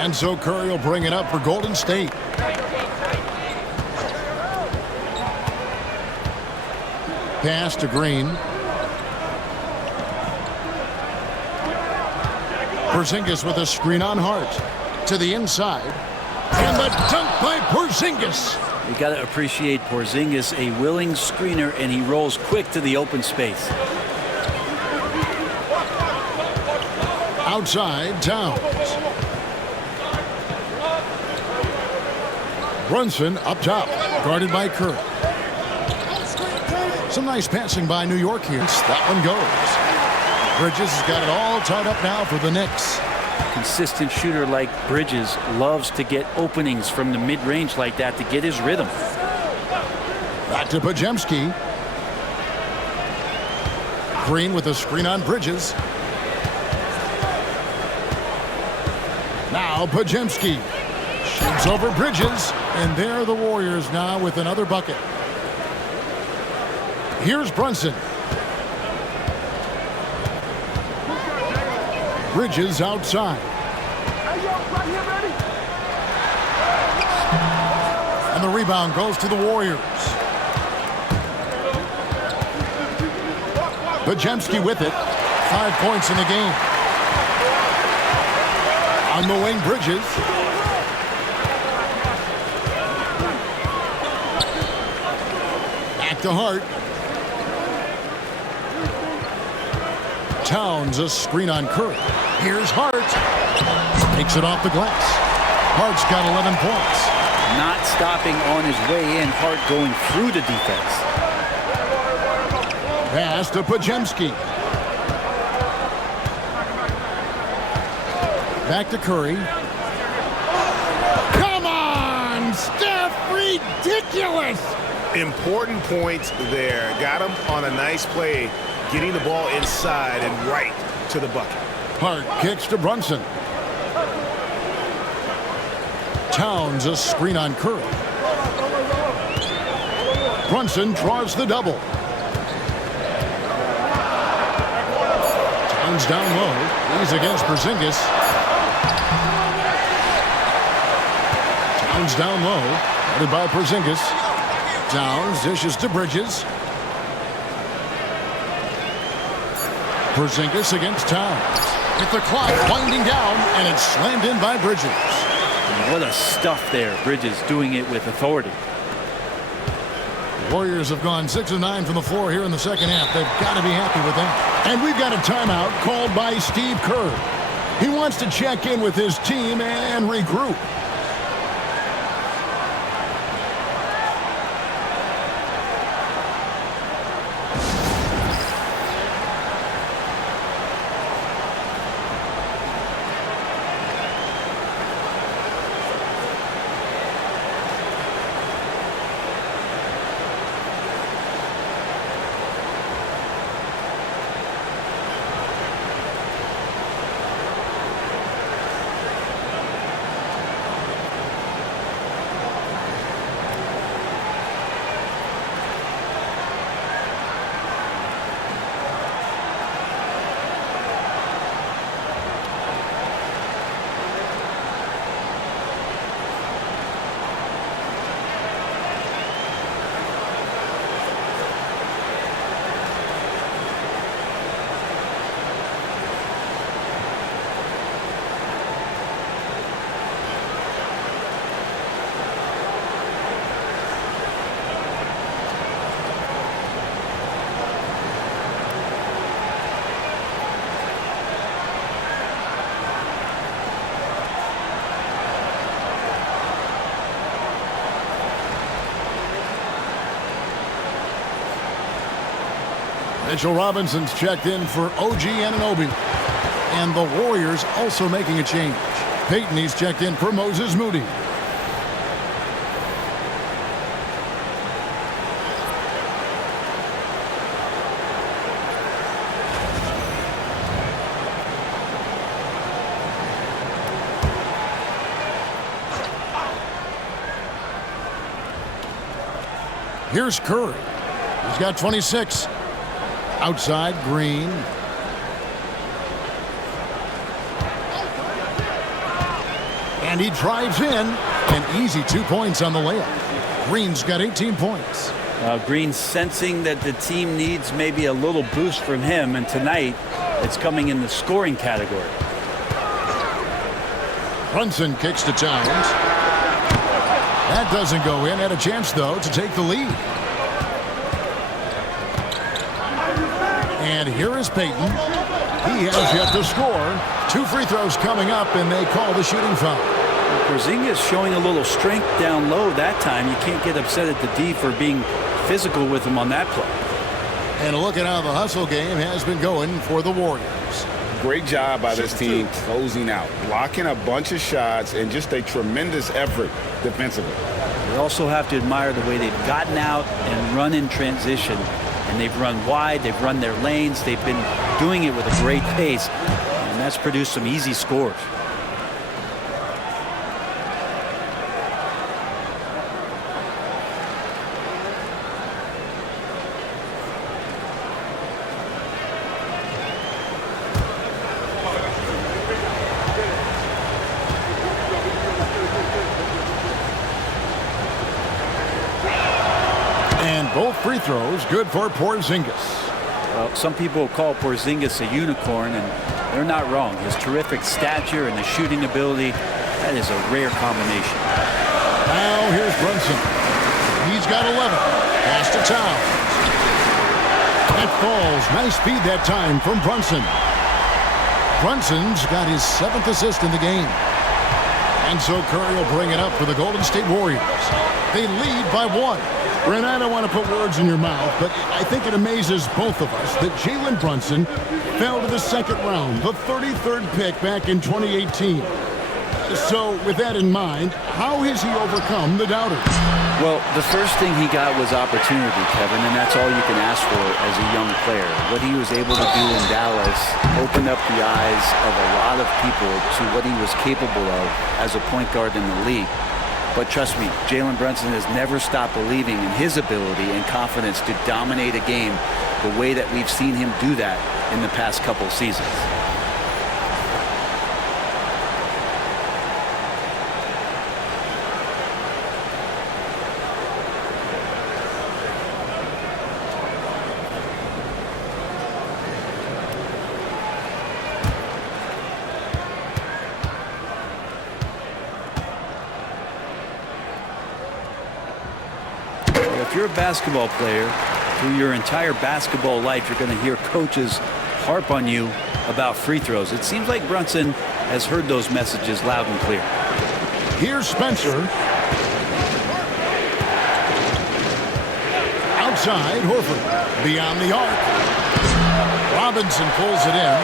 And so Curry will bring it up for Golden State. Pass to Green. Porzingis with a screen on Hart. To the inside. And the dunk by Porzingis. You got to appreciate Porzingis, a willing screener, and he rolls quick to the open space. Outside, Towns. Brunson up top, guarded by Curry. Some nice passing by New York here. That one goes. Bridges has got it all tied up now for the Knicks. Consistent shooter like Bridges loves to get openings from the mid-range like that to get his rhythm. Back to Podziemski. Green with a screen on Bridges. Now Podziemski shoots over Bridges, and there are the Warriors now with another bucket. Here's Brunson. Bridges outside. And the rebound goes to the Warriors. Podziemski with it. 5 points in the game. On the wing, Bridges. Back to Hart. Towns, a screen on Curry. Here's Hart. Takes it off the glass. Hart's got 11 points. Not stopping on his way in. Hart going through the defense. Pass to Podziemski. Back to Curry. Come on, Steph! Ridiculous! Important points there. Got him on a nice play, getting the ball inside and right to the bucket. Hart kicks to Brunson. Towns, a screen on Curry. Brunson draws the double. Towns down low. He's against Porzingis. Towns down low. Headed by Porzingis. Towns dishes to Bridges. Porzingis against Towns. With the clock winding down, and it's slammed in by Bridges. What a stuff there. Bridges doing it with authority. The Warriors have gone 6 of 9 from the floor here in the second half. They've got to be happy with that. And we've got a timeout called by Steve Kerr. He wants to check in with his team and regroup. Mitchell Robinson's checked in for OG Anunoby. And the Warriors also making a change. Peyton, he's checked in for Moses Moody. Here's Curry. He's got 26. Outside, Green. And he drives in. An easy 2 points on the layup. Green's got 18 points. Green sensing that the team needs maybe a little boost from him, and tonight it's coming in the scoring category. Brunson kicks to Towns. That doesn't go in. Had a chance, though, to take the lead. And here is Payton. He has yet to score. 2 free throws coming up, and they call the shooting foul. Porzingis showing a little strength down low that time. You can't get upset at the D for being physical with him on that play. And look at how the hustle game has been going for the Warriors. Great job by this team closing out, blocking a bunch of shots, and just a tremendous effort defensively. You also have to admire the way they've gotten out and run in transition. And they've run wide, they've run their lanes, they've been doing it with a great pace, and that's produced some easy scores. Both free throws good for Porzingis. Well, some people call Porzingis a unicorn, and they're not wrong. His terrific stature and the shooting ability, that is a rare combination. Now here's Brunson. He's got 11. Pass to Towns. That falls. Nice speed that time from Brunson. Brunson's got his 7th assist in the game. And so Curry will bring it up for the Golden State Warriors. They lead by 1. Brent, I don't want to put words in your mouth, but I think it amazes both of us that Jalen Brunson fell to the second round, the 33rd pick back in 2018. So with that in mind, how has he overcome the doubters? Well, the first thing he got was opportunity, Kevin, and that's all you can ask for as a young player. What he was able to do in Dallas opened up the eyes of a lot of people to what he was capable of as a point guard in the league. But trust me, Jalen Brunson has never stopped believing in his ability and confidence to dominate a game the way that we've seen him do that in the past couple seasons. If you're a basketball player, through your entire basketball life, you're going to hear coaches harp on you about free throws. It seems like Brunson has heard those messages loud and clear. Here's Spencer. Outside, Horford. Beyond the arc. Robinson pulls it in.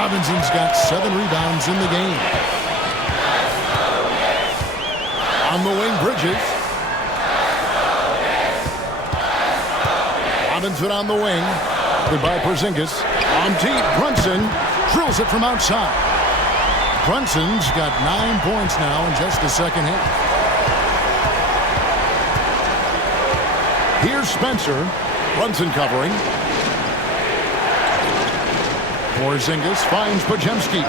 Robinson's got 7 rebounds in the game. On the wing, Bridges. Robinson on the wing. Goodbye, Porzingis. On deep, Brunson drills it from outside. Brunson's got 9 points now in just the second half. Here's Spencer. Brunson covering. Porzingis finds Podziemski.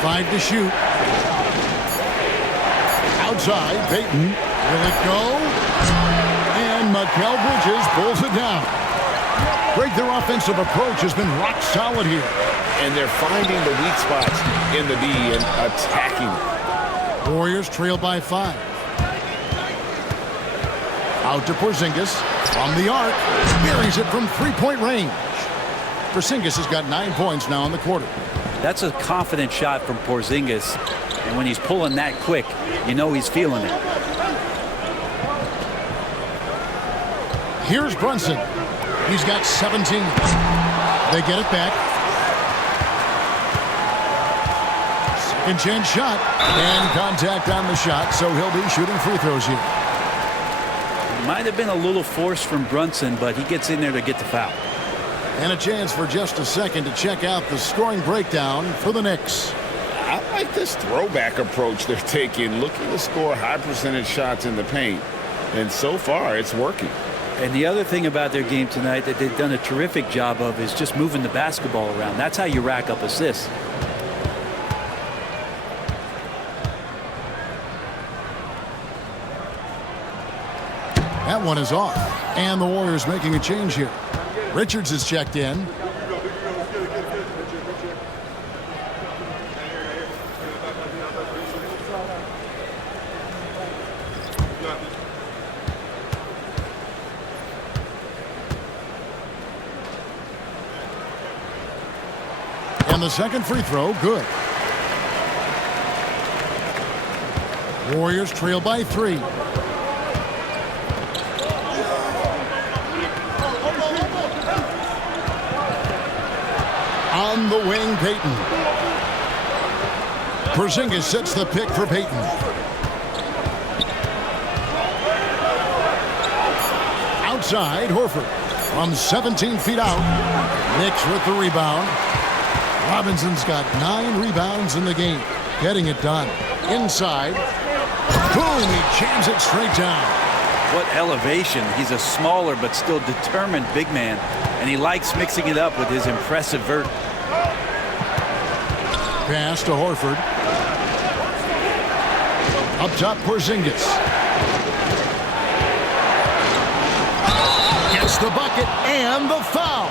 5 to shoot. Outside, Payton. Will it go? And Mikal Bridges pulls it down. Greg, their offensive approach has been rock solid here. And they're finding the weak spots in the D and attacking. Warriors trail by 5. Out to Porzingis. From the arc. Buries it from 3-point range. Porzingis has got 9 points now in the quarter. That's a confident shot from Porzingis. And when he's pulling that quick, you know he's feeling it. Here's Brunson. He's got 17. They get it back. Second chance shot. And contact on the shot, so he'll be shooting free throws here. Might have been a little force from Brunson, but he gets in there to get the foul. And a chance for just a second to check out the scoring breakdown for the Knicks. I like this throwback approach they're taking, looking to score high percentage shots in the paint. And so far, it's working. And the other thing about their game tonight that they've done a terrific job of is just moving the basketball around. That's how you rack up assists. That one is off. And the Warriors making a change here. Richards is checked in. And the second free throw, good. Warriors trail by 3. On the wing, Payton. Porzingis sets the pick for Payton. Outside, Horford from 17 feet out. Knicks with the rebound. Robinson's got 9 rebounds in the game, getting it done. Inside, boom, he jams it straight down. What elevation. He's a smaller but still determined big man, and he likes mixing it up with his impressive vert. Pass to Horford. Up top, Porzingis. Gets the bucket and the foul.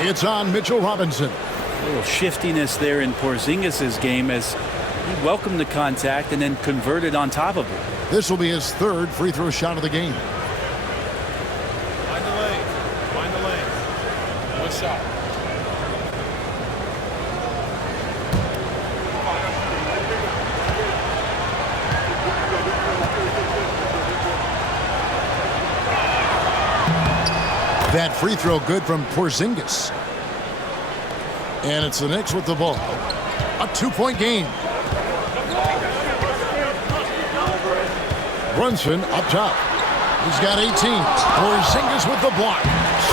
It's on Mitchell Robinson. A little shiftiness there in Porzingis' game as he welcomed the contact and then converted on top of it. This will be his 3rd free throw shot of the game. Find the lane. Find the lane. One shot. That free throw good from Porzingis. And it's the Knicks with the ball. A 2-point game. Brunson up top. He's got 18. Porzingis with the block.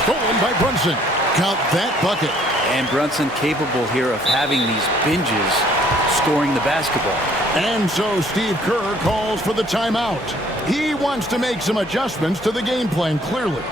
Stolen by Brunson. Count that bucket. And Brunson capable here of having these binges scoring the basketball. And so Steve Kerr calls for the timeout. He wants to make some adjustments to the game plan, clearly.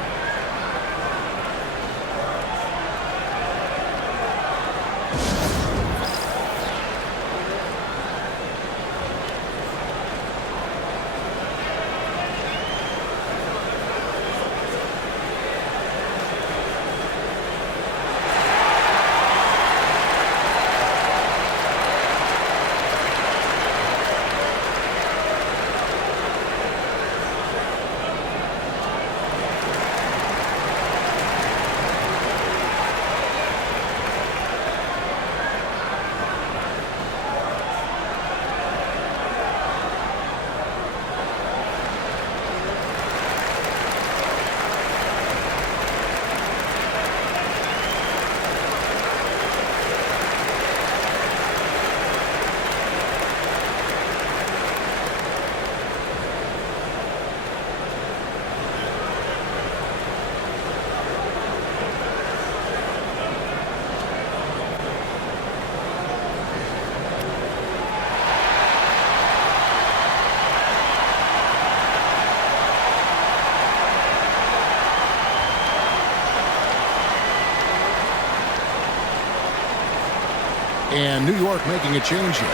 And New York making a change here.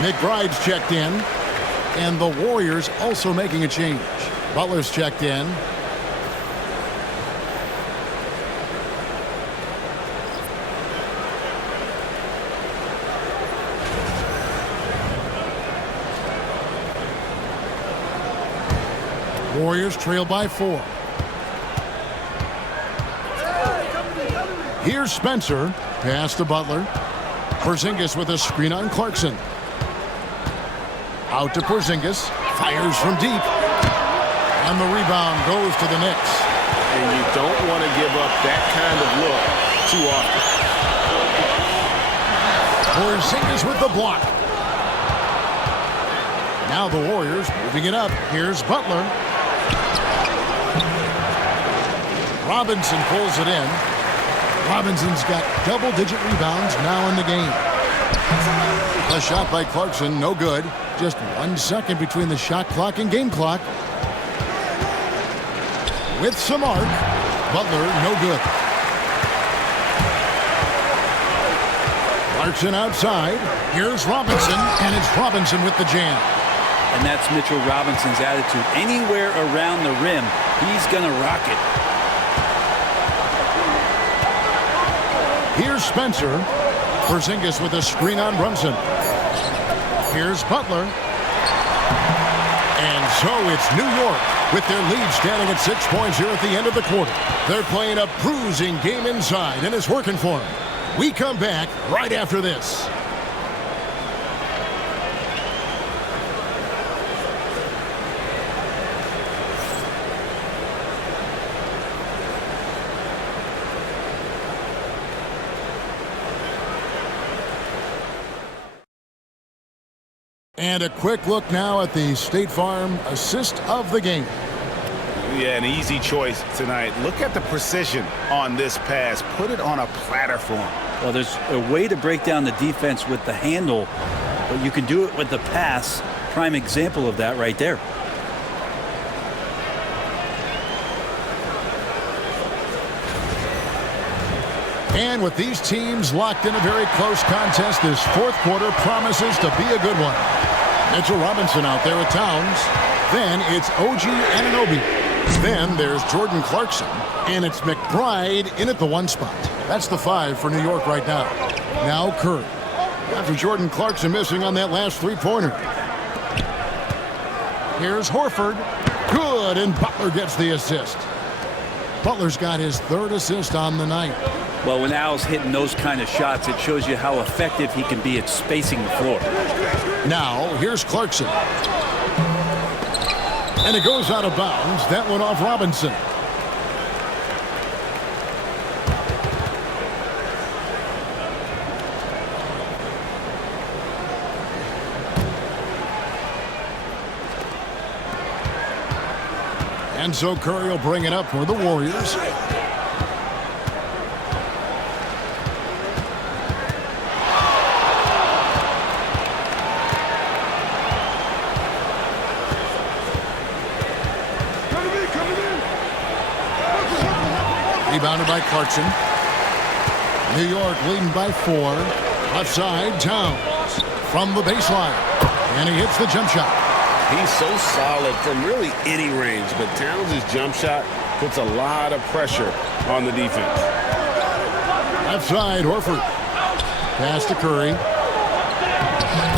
McBride's checked in. And the Warriors also making a change. Butler's checked in. Warriors trail by 4. Here's Spencer. Pass to Butler. Porzingis with a screen on Clarkson. Out to Porzingis. Fires from deep. And the rebound goes to the Knicks. And you don't want to give up that kind of look too often. Porzingis with the block. Now the Warriors moving it up. Here's Butler. Robinson pulls it in. Robinson's got double-digit rebounds now in the game. A shot by Clarkson, no good. Just 1 second between the shot clock and game clock. With some arc. Butler, no good. Clarkson outside. Here's Robinson, and it's Robinson with the jam. And that's Mitchell Robinson's attitude. Anywhere around the rim, he's going to rock it. Here's Spencer. Porzingis with a screen on Brunson. Here's Butler. And so it's New York with their lead standing at 6 points here at the end of the quarter. They're playing a bruising game inside, and it's working for them. We come back right after this. And a quick look now at the State Farm assist of the game. Yeah, an easy choice tonight. Look at the precision on this pass. Put it on a platter for him. Well, there's a way to break down the defense with the handle, but you can do it with the pass. Prime example of that right there. And with these teams locked in a very close contest, this fourth quarter promises to be a good one. Mitchell Robinson out there at Towns. Then it's OG Anunoby. Then there's Jordan Clarkson. And it's McBride in at the 1 spot. That's the 5 for New York right now. Now Curry. After Jordan Clarkson missing on that last three-pointer. Here's Horford. Good, and Butler gets the assist. Butler's got his 3rd assist on the night. Well, when Al's hitting those kind of shots, it shows you how effective he can be at spacing the floor. Now, here's Clarkson. And it goes out of bounds. That one off Robinson. And so Curry will bring it up for the Warriors. Rebounded by Clarkson. New York leading by 4. Left side, Towns from the baseline. And he hits the jump shot. He's so solid from really any range, but Towns' jump shot puts a lot of pressure on the defense. Left side, Horford. Pass to Curry.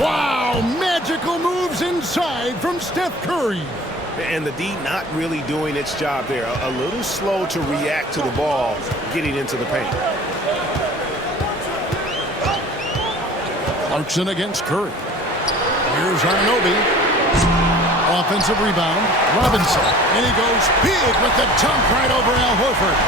Wow, magical moves inside from Steph Curry. And the D not really doing its job there. A little slow to react to the ball getting into the paint. Clarkson against Curry. Here's Anunoby. Offensive rebound. Robinson. And he goes big with the dunk right over Al Horford.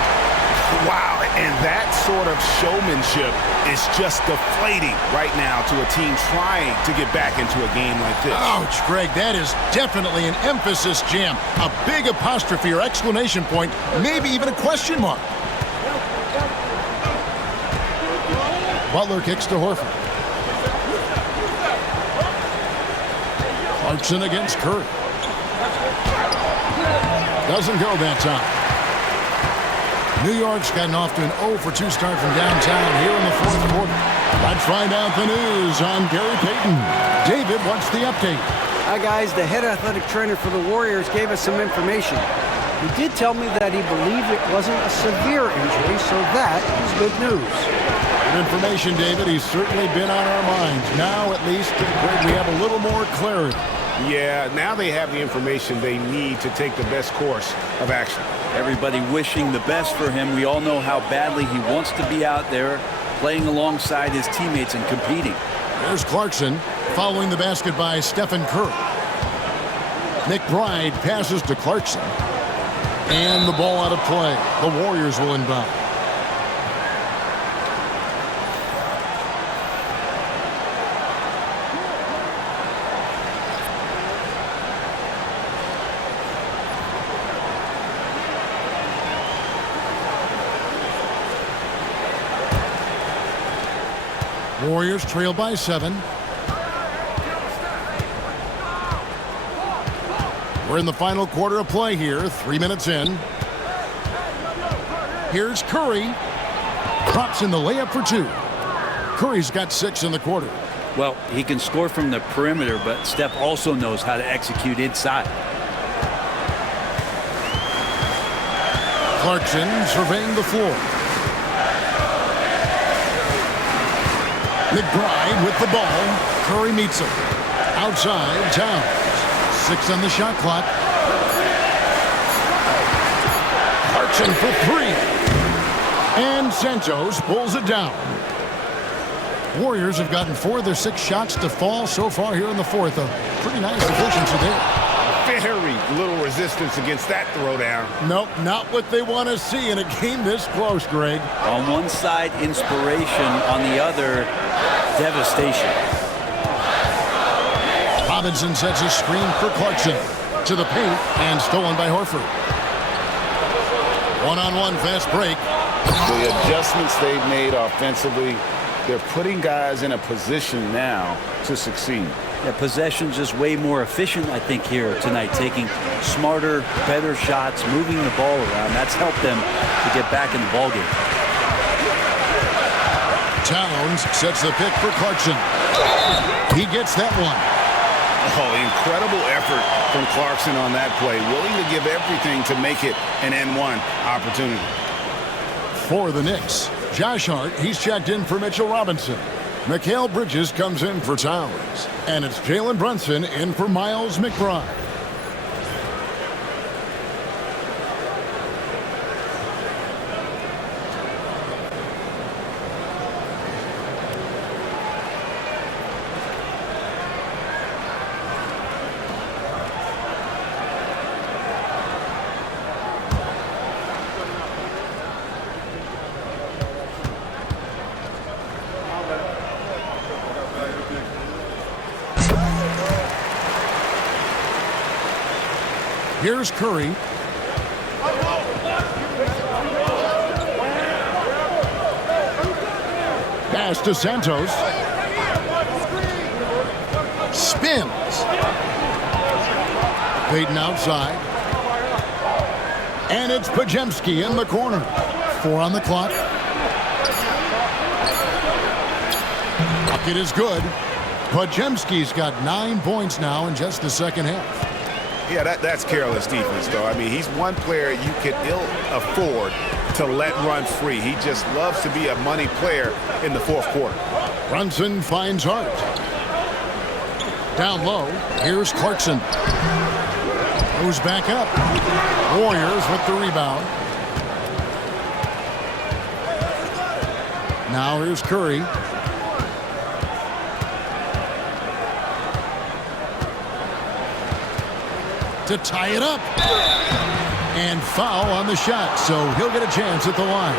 Wow, and that sort of showmanship is just deflating right now to a team trying to get back into a game like this. Ouch, Greg, that is definitely an emphasis jam. A big apostrophe or exclamation point, maybe even a question mark. Butler kicks to Horford. Clarkson against Curry. Doesn't go that time. New York's gotten off to an 0-for-2 start from downtown here in the fourth quarter. Let's find out the news on Gary Payton. David, what's the update? Hi, guys. The head athletic trainer for the Warriors gave us some information. He did tell me that he believed it wasn't a severe injury, so that is good news. Good information, David. He's certainly been on our minds. Now, at least, Greg, we have a little more clarity. Yeah, now they have the information they need to take the best course of action. Everybody wishing the best for him. We all know how badly he wants to be out there playing alongside his teammates and competing. There's Clarkson following the basket by Stephen Curry. McBride passes to Clarkson. And the ball out of play. The Warriors will inbound. Warriors trail by 7. We're in the final quarter of play here, 3 minutes in. Here's Curry. Drops in the layup for 2. Curry's got 6 in the quarter. Well, he can score from the perimeter, but Steph also knows how to execute inside. Clarkson surveying the floor. McBride with the ball. Curry meets him. Outside, Towns. 6 on the shot clock. Clarkson for 3. And Santos pulls it down. Warriors have gotten 4 of their 6 shots to fall so far here in the fourth. A pretty nice efficiency there. Very little resistance against that throwdown. Nope, not what they want to see in a game this close, Greg. On one side, inspiration. On the other, devastation. Robinson sets a screen for Clarkson. To the paint and stolen by Horford. One-on-one fast break. The adjustments they've made offensively, they're putting guys in a position now to succeed. Yeah, possession's just way more efficient, I think, here tonight. Taking smarter, better shots, moving the ball around. That's helped them to get back in the ballgame. Towns sets the pick for Clarkson. He gets that one. Oh, incredible effort from Clarkson on that play. Willing to give everything to make it an N1 opportunity. For the Knicks, Josh Hart, he's checked in for Mitchell Robinson. Mikal Bridges comes in for Towns. And it's Jalen Brunson in for Miles McBride. Here's Curry. Pass to Santos. Spins. Payton outside. And it's Podziemski in the corner. 4 on the clock. Bucket is good. Podziemski's got 9 points now in just the second half. Yeah, that's careless defense, though. I mean, he's one player you can ill afford to let run free. He just loves to be a money player in the fourth quarter. Brunson finds Hart. Down low, here's Clarkson. Goes back up. Warriors with the rebound. Now here's Curry. To tie it up. And foul on the shot, so he'll get a chance at the line.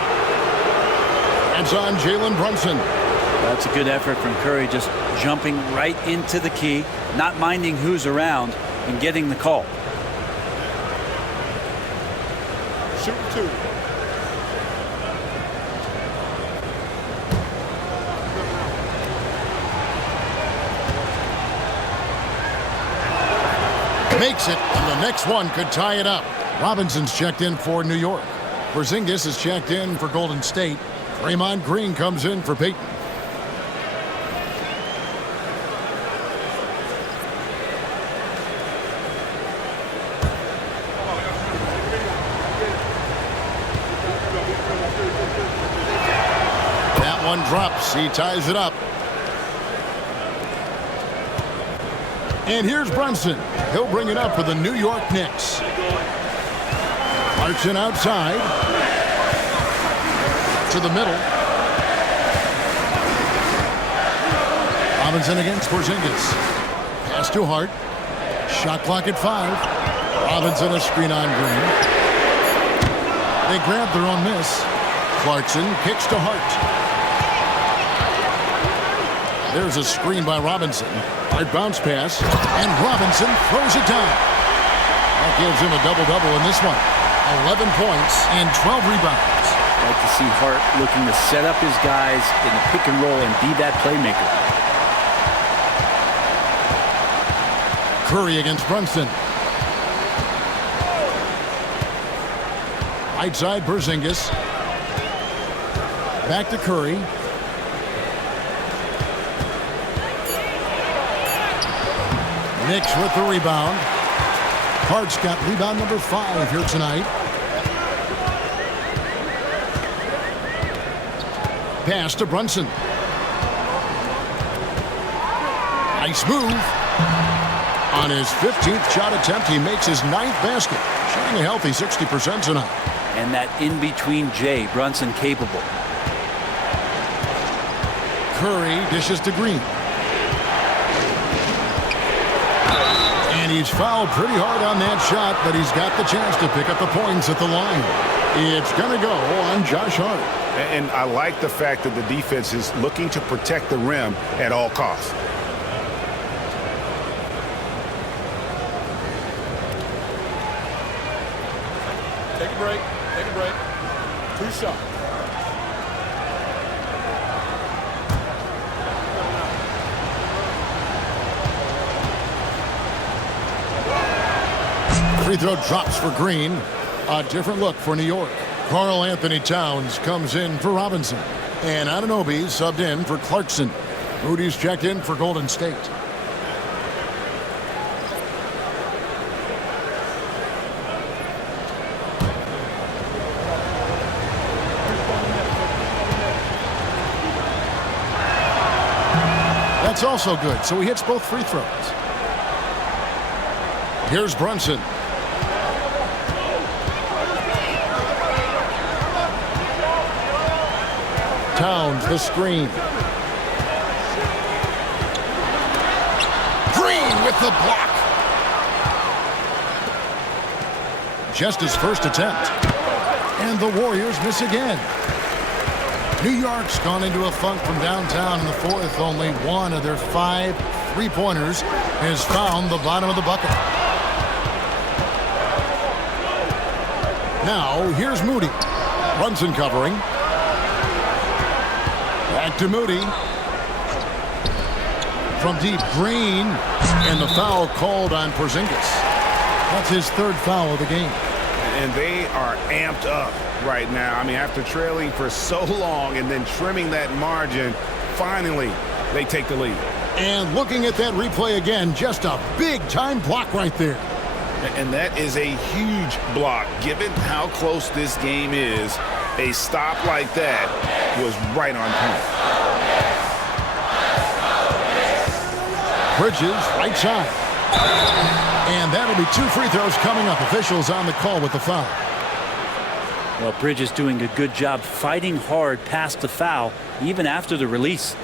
That's on Jalen Brunson. That's a good effort from Curry, just jumping right into the key, not minding who's around, and getting the call. Shoot 2. Makes it, and the next one could tie it up. Robinson's checked in for New York. Porzingis is checked in for Golden State. Draymond Green comes in for Payton. That one drops. He ties it up. And here's Brunson. He'll bring it up for the New York Knicks. Clarkson outside. To the middle. Robinson against Porzingis. Pass to Hart. Shot clock at 5. Robinson a screen on Green. They grab their own miss. Clarkson kicks to Hart. There's a screen by Robinson. Hard bounce pass, and Robinson throws it down. That gives him a double-double in this one. 11 points and 12 rebounds. I like to see Hart looking to set up his guys in the pick and roll and be that playmaker. Curry against Brunson. Right side, Porzingis. Back to Curry. Knicks with the rebound. Hart's got rebound number 5 here tonight. Pass to Brunson. Nice move. On his 15th shot attempt, he makes his 9th basket. Shooting a healthy 60% tonight. And that in-between J, Brunson capable. Curry dishes to Green. And he's fouled pretty hard on that shot, but he's got the chance to pick up the points at the line. It's going to go on Josh Hart. And I like the fact that the defense is looking to protect the rim at all costs. Take a break. Take a break. 2 shots. Free throw drops for Green. A different look for New York. Karl Anthony Towns comes in for Robinson. And Anunoby subbed in for Clarkson. Moody's checked in for Golden State. That's also good, so he hits both free throws. Here's Brunson. Towns, the screen. Green with the block. Just his first attempt. And the Warriors miss again. New York's gone into a funk from downtown in the fourth. Only one of their 5 3-pointers has found the bottom of the bucket. Now, here's Moody. Brunson covering. Back to Moody. From deep, Green. And the foul called on Porzingis. That's his 3rd foul of the game. And they are amped up right now. I mean, after trailing for so long and then trimming that margin, finally they take the lead. And looking at that replay again, just a big-time block right there. And that is a huge block. Given how close this game is, a stop like that was right on point. Bridges, right side. And that'll be 2 free throws coming up. Officials on the call with the foul. Well, Bridges doing a good job fighting hard past the foul, even after the release.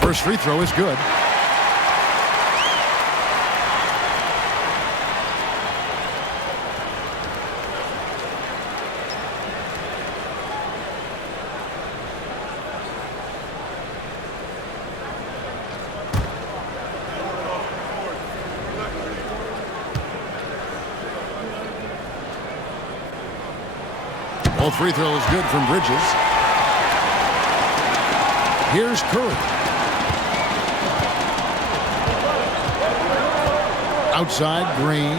First free throw is good. Both free throws good from Bridges. Here's Curry. Outside, Green.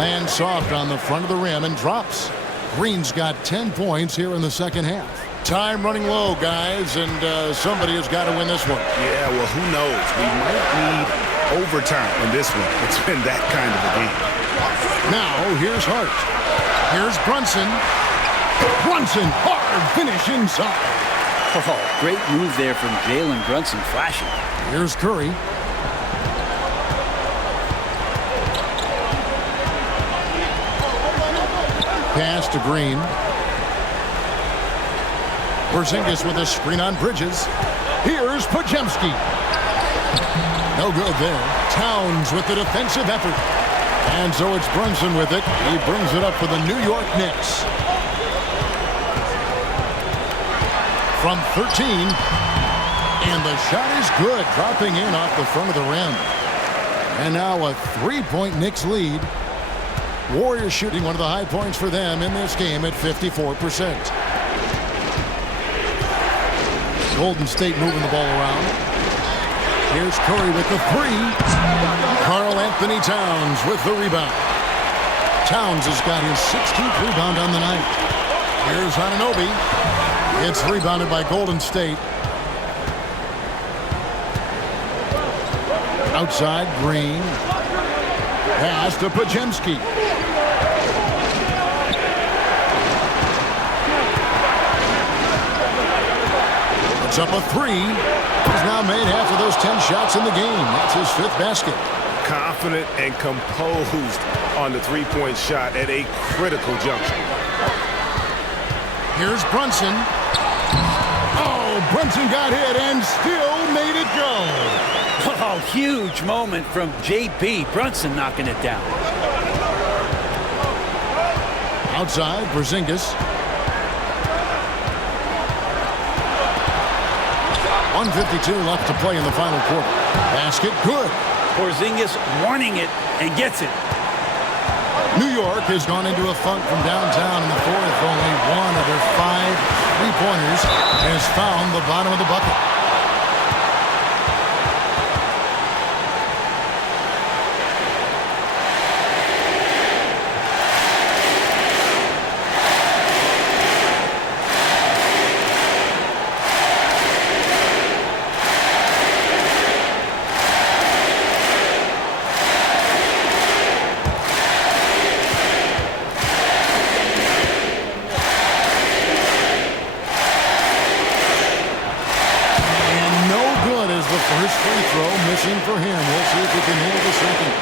Lands soft on the front of the rim and drops. Green's got 10 points here in the second half. Time running low, guys, and somebody has got to win this one. Yeah, well, who knows? We might need overtime in this one. It's been that kind of a game. Now, here's Hart. Here's Brunson. Brunson, hard finish inside. Oh, great move there from Jalen Brunson, flashing. Here's Curry. Pass to Green. Porzingis with a screen on Bridges. Here's Podziemski. No good there. Towns with the defensive effort. And so it's Brunson with it. He brings it up for the New York Knicks. From 13. And the shot is good, dropping in off the front of the rim. And now a 3-point Knicks lead. Warriors shooting one of the high points for them in this game at 54%. Golden State moving the ball around. Here's Curry with the 3. Karl Anthony Towns with the rebound. Towns has got his 16th rebound on the night. Here's Anunoby. It's rebounded by Golden State. Outside, Green. Pass to Podziemski. It's up a 3. He's now made half of those 10 shots in the game. That's his 5th basket. Confident and composed on the three-point shot at a critical juncture. Here's Brunson. Oh, Brunson got hit and still made it go. Oh, huge moment from JB. Brunson knocking it down. Outside, Porzingis. 1:52 left to play in the final quarter. Basket, good. Porzingis wanting it and gets it. New York has gone into a funk from downtown in the fourth. Only one of their 5 3-pointers has found the bottom of the bucket. First free throw missing for him. We'll see if he can nail the second.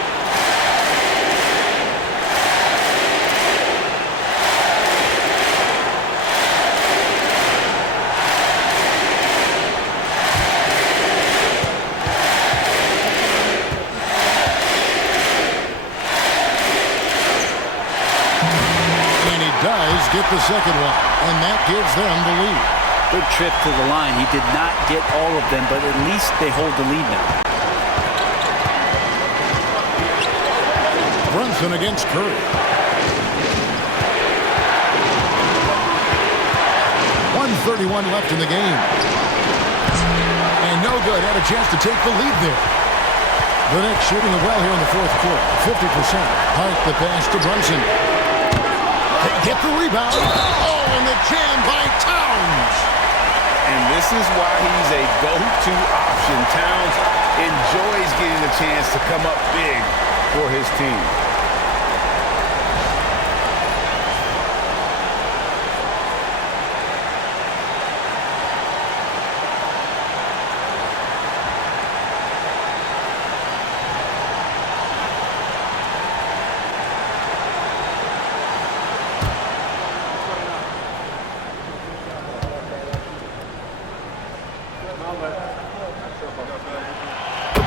And he does get the second one, and that gives them the lead. Good trip to the line. He did not get all of them, but at least they hold the lead now. Brunson against Curry. 1:31 left in the game. And no good. Had a chance to take the lead there. The Knicks shooting it well here in the fourth quarter. 50%. Hart the pass to Brunson. They get the rebound. Oh, and the jam by Towns. And this is why he's a go-to option. Towns enjoys getting a chance to come up big for his team.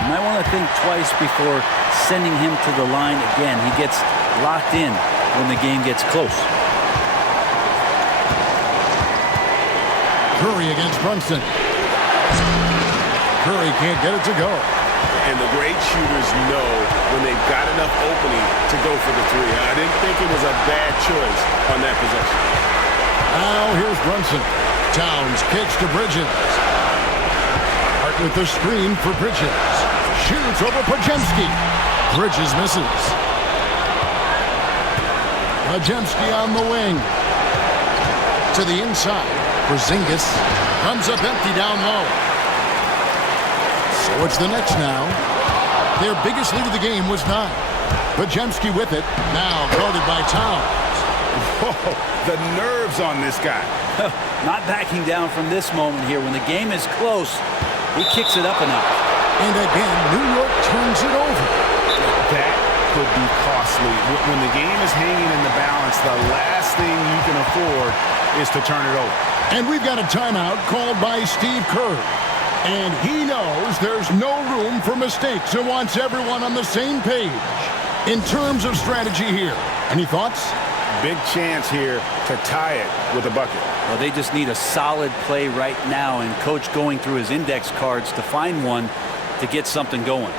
You might want to think twice before sending him to the line again. He gets locked in when the game gets close. Curry against Brunson. Curry can't get it to go. And the great shooters know when they've got enough opening to go for the 3. I didn't think it was a bad choice on that possession. Now here's Brunson. Towns kicks to Bridges. Hart with the screen for Bridges. Shoots over Podziemski. Bridges misses. Podziemski on the wing. To the inside. Porzingis comes up empty down low. So it's the Knicks now. Their biggest lead of the game was 9. Podziemski with it. Now guarded by Towns. Whoa, the nerves on this guy. Not backing down from this moment here. When the game is close, he kicks it up a notch. And again, New York turns it over. That could be costly. When the game is hanging in the balance, the last thing you can afford is to turn it over. And we've got a timeout called by Steve Kerr. And he knows there's no room for mistakes and wants everyone on the same page in terms of strategy here. Any thoughts? Big chance here to tie it with a bucket. Well, they just need a solid play right now, and Coach going through his index cards to find one to get something going.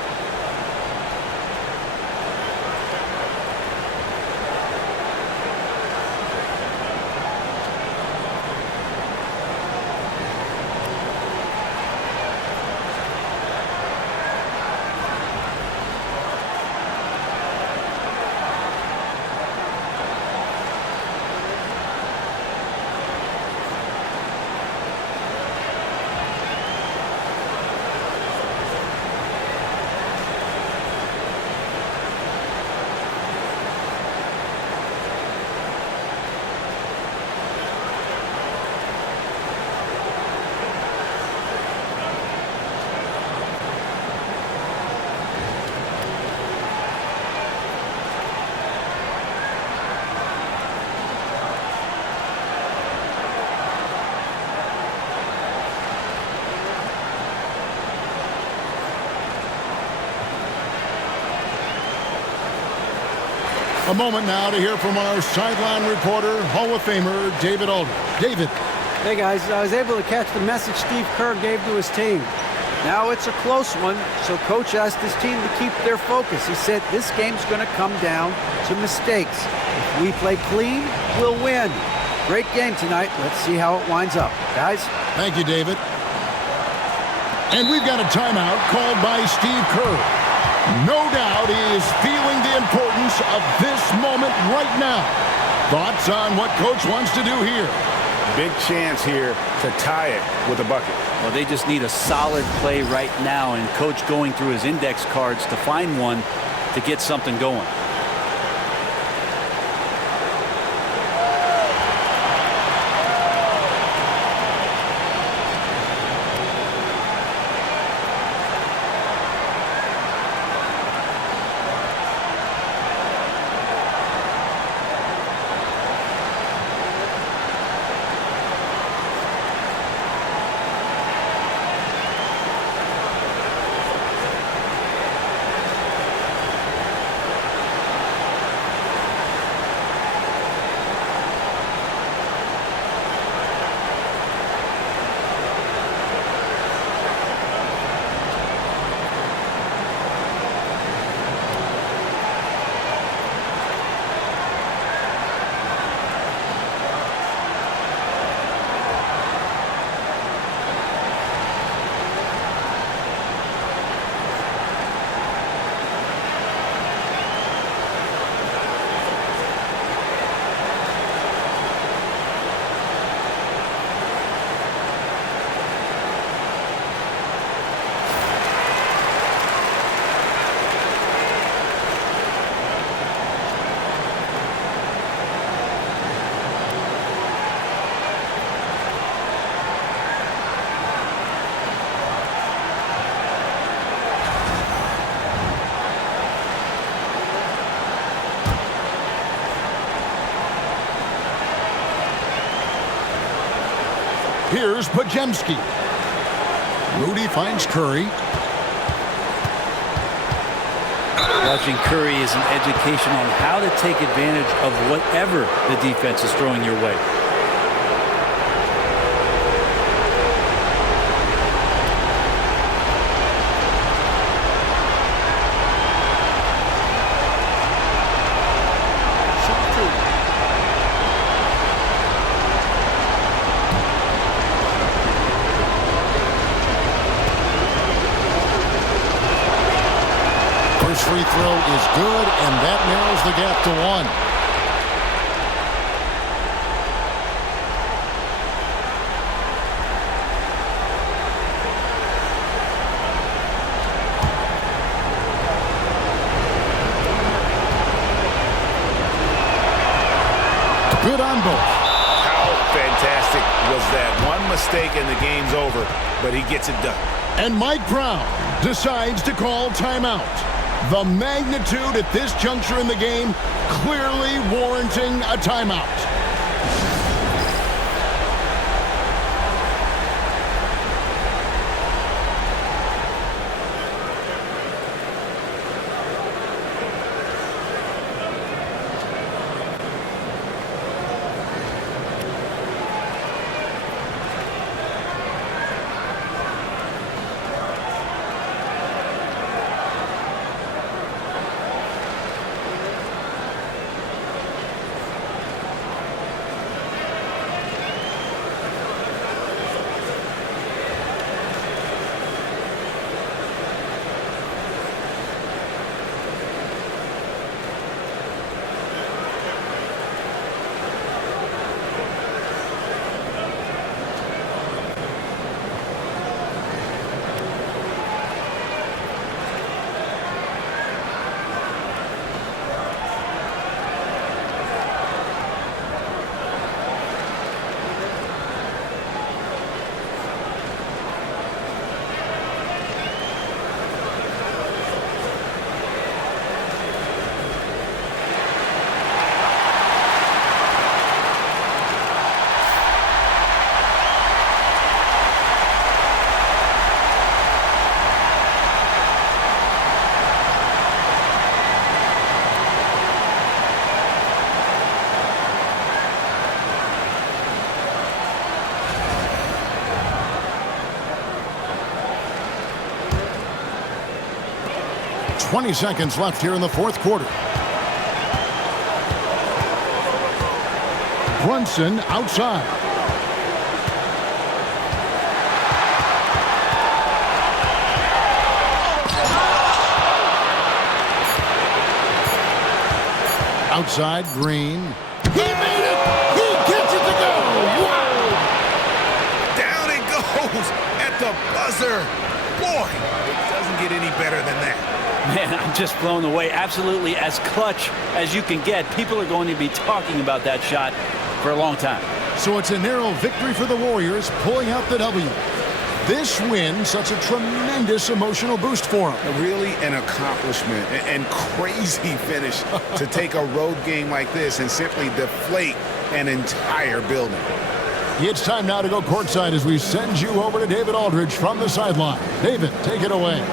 A moment now to hear from our sideline reporter, Hall of Famer David Aldridge. David. Hey, guys. I was able to catch the message Steve Kerr gave to his team. Now it's a close one, so Coach asked his team to keep their focus. He said this game's going to come down to mistakes. If we play clean, we'll win. Great game tonight. Let's see how it winds up. Guys? Thank you, David. And we've got a timeout called by Steve Kerr. No doubt he is feeling the importance of this moment right now. Thoughts on what Coach wants to do here? Big chance here to tie it with a bucket. Well, they just need a solid play right now, and Coach going through his index cards to find one to get something going. Here's Podziemski. Rudy finds Curry. Watching Curry is an education on how to take advantage of whatever the defense is throwing your way. Free throw is good, and that narrows the gap to one. Good on both. How fantastic was that? One mistake and the game's over, but he gets it done. And Mike Brown decides to call timeout. The magnitude at this juncture in the game clearly warranting a timeout. 20 seconds left here in the fourth quarter. Brunson outside. Outside, Green. He made it! He gets it to go! Wow! Down it goes at the buzzer. Boy, it doesn't get any better than that. Man, I'm just blown away. Absolutely as clutch as you can get. People are going to be talking about that shot for a long time. So it's a narrow victory for the Warriors, pulling out the W. This win such a tremendous emotional boost for them. Really an accomplishment and crazy finish to take a road game like this and simply deflate an entire building. It's time now to go courtside as we send you over to David Aldridge from the sideline. David, take it away.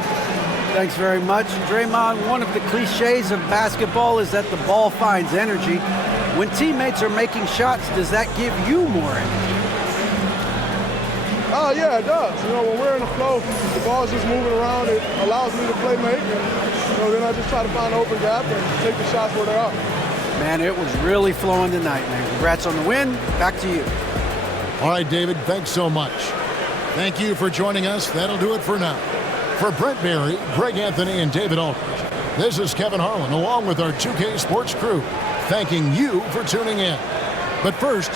Thanks very much. Draymond, one of the cliches of basketball is that the ball finds energy. When teammates are making shots, does that give you more energy? Yeah, it does. You know, when we're in the flow, the ball's just moving around. It allows me to play make. And, then I just try to find an open gap and take the shots where they are. Man, it was really flowing tonight, man. Congrats on the win. Back to you. All right, David, thanks so much. Thank you for joining us. That'll do it for now. For Brent Barry, Greg Anthony, and David Aldridge, this is Kevin Harlan along with our 2K Sports crew, thanking you for tuning in. But first,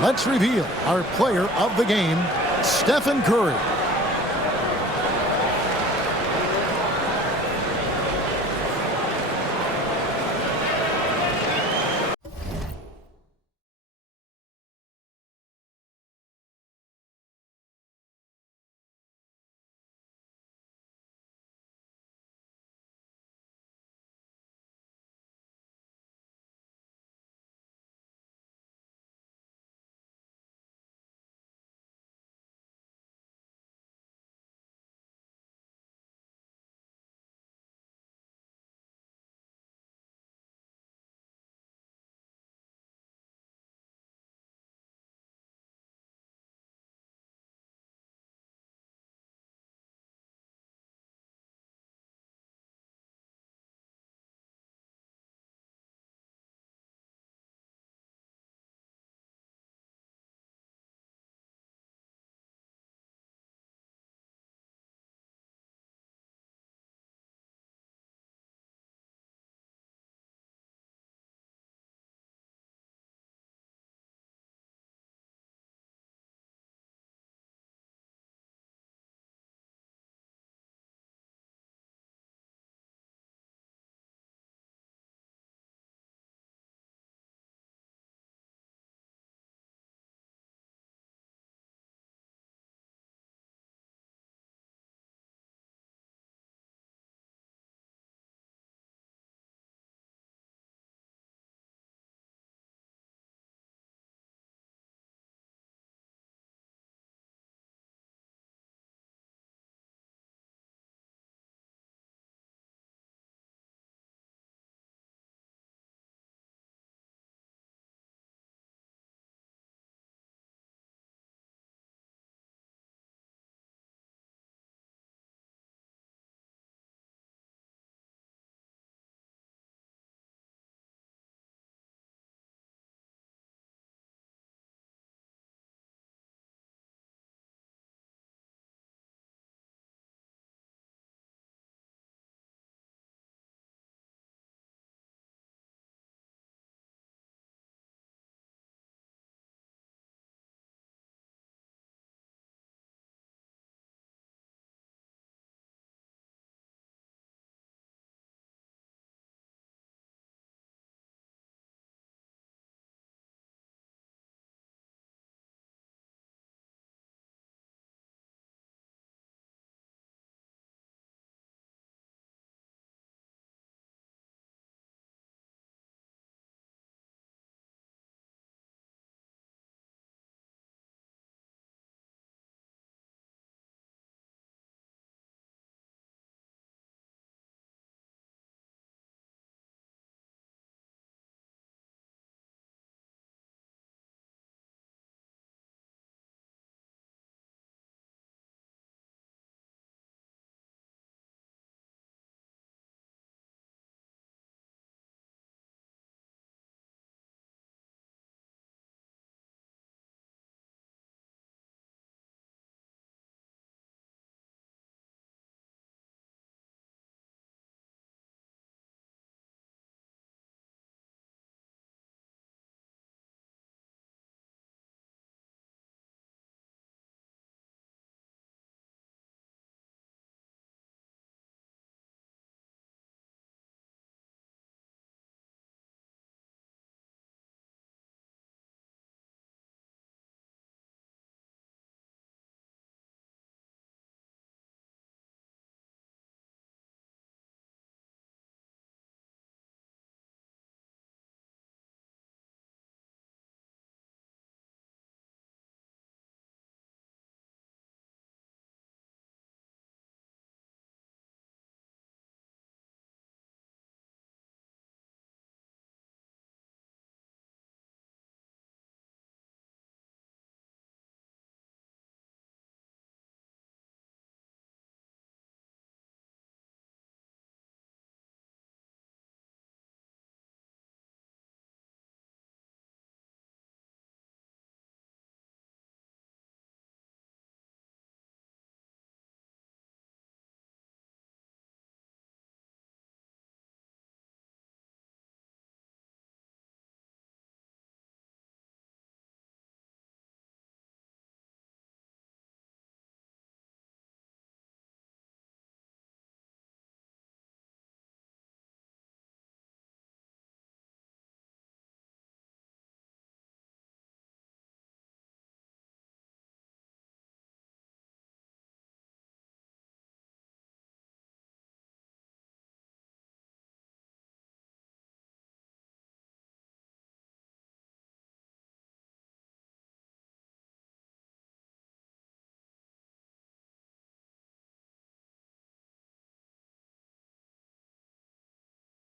let's reveal our player of the game, Stephen Curry.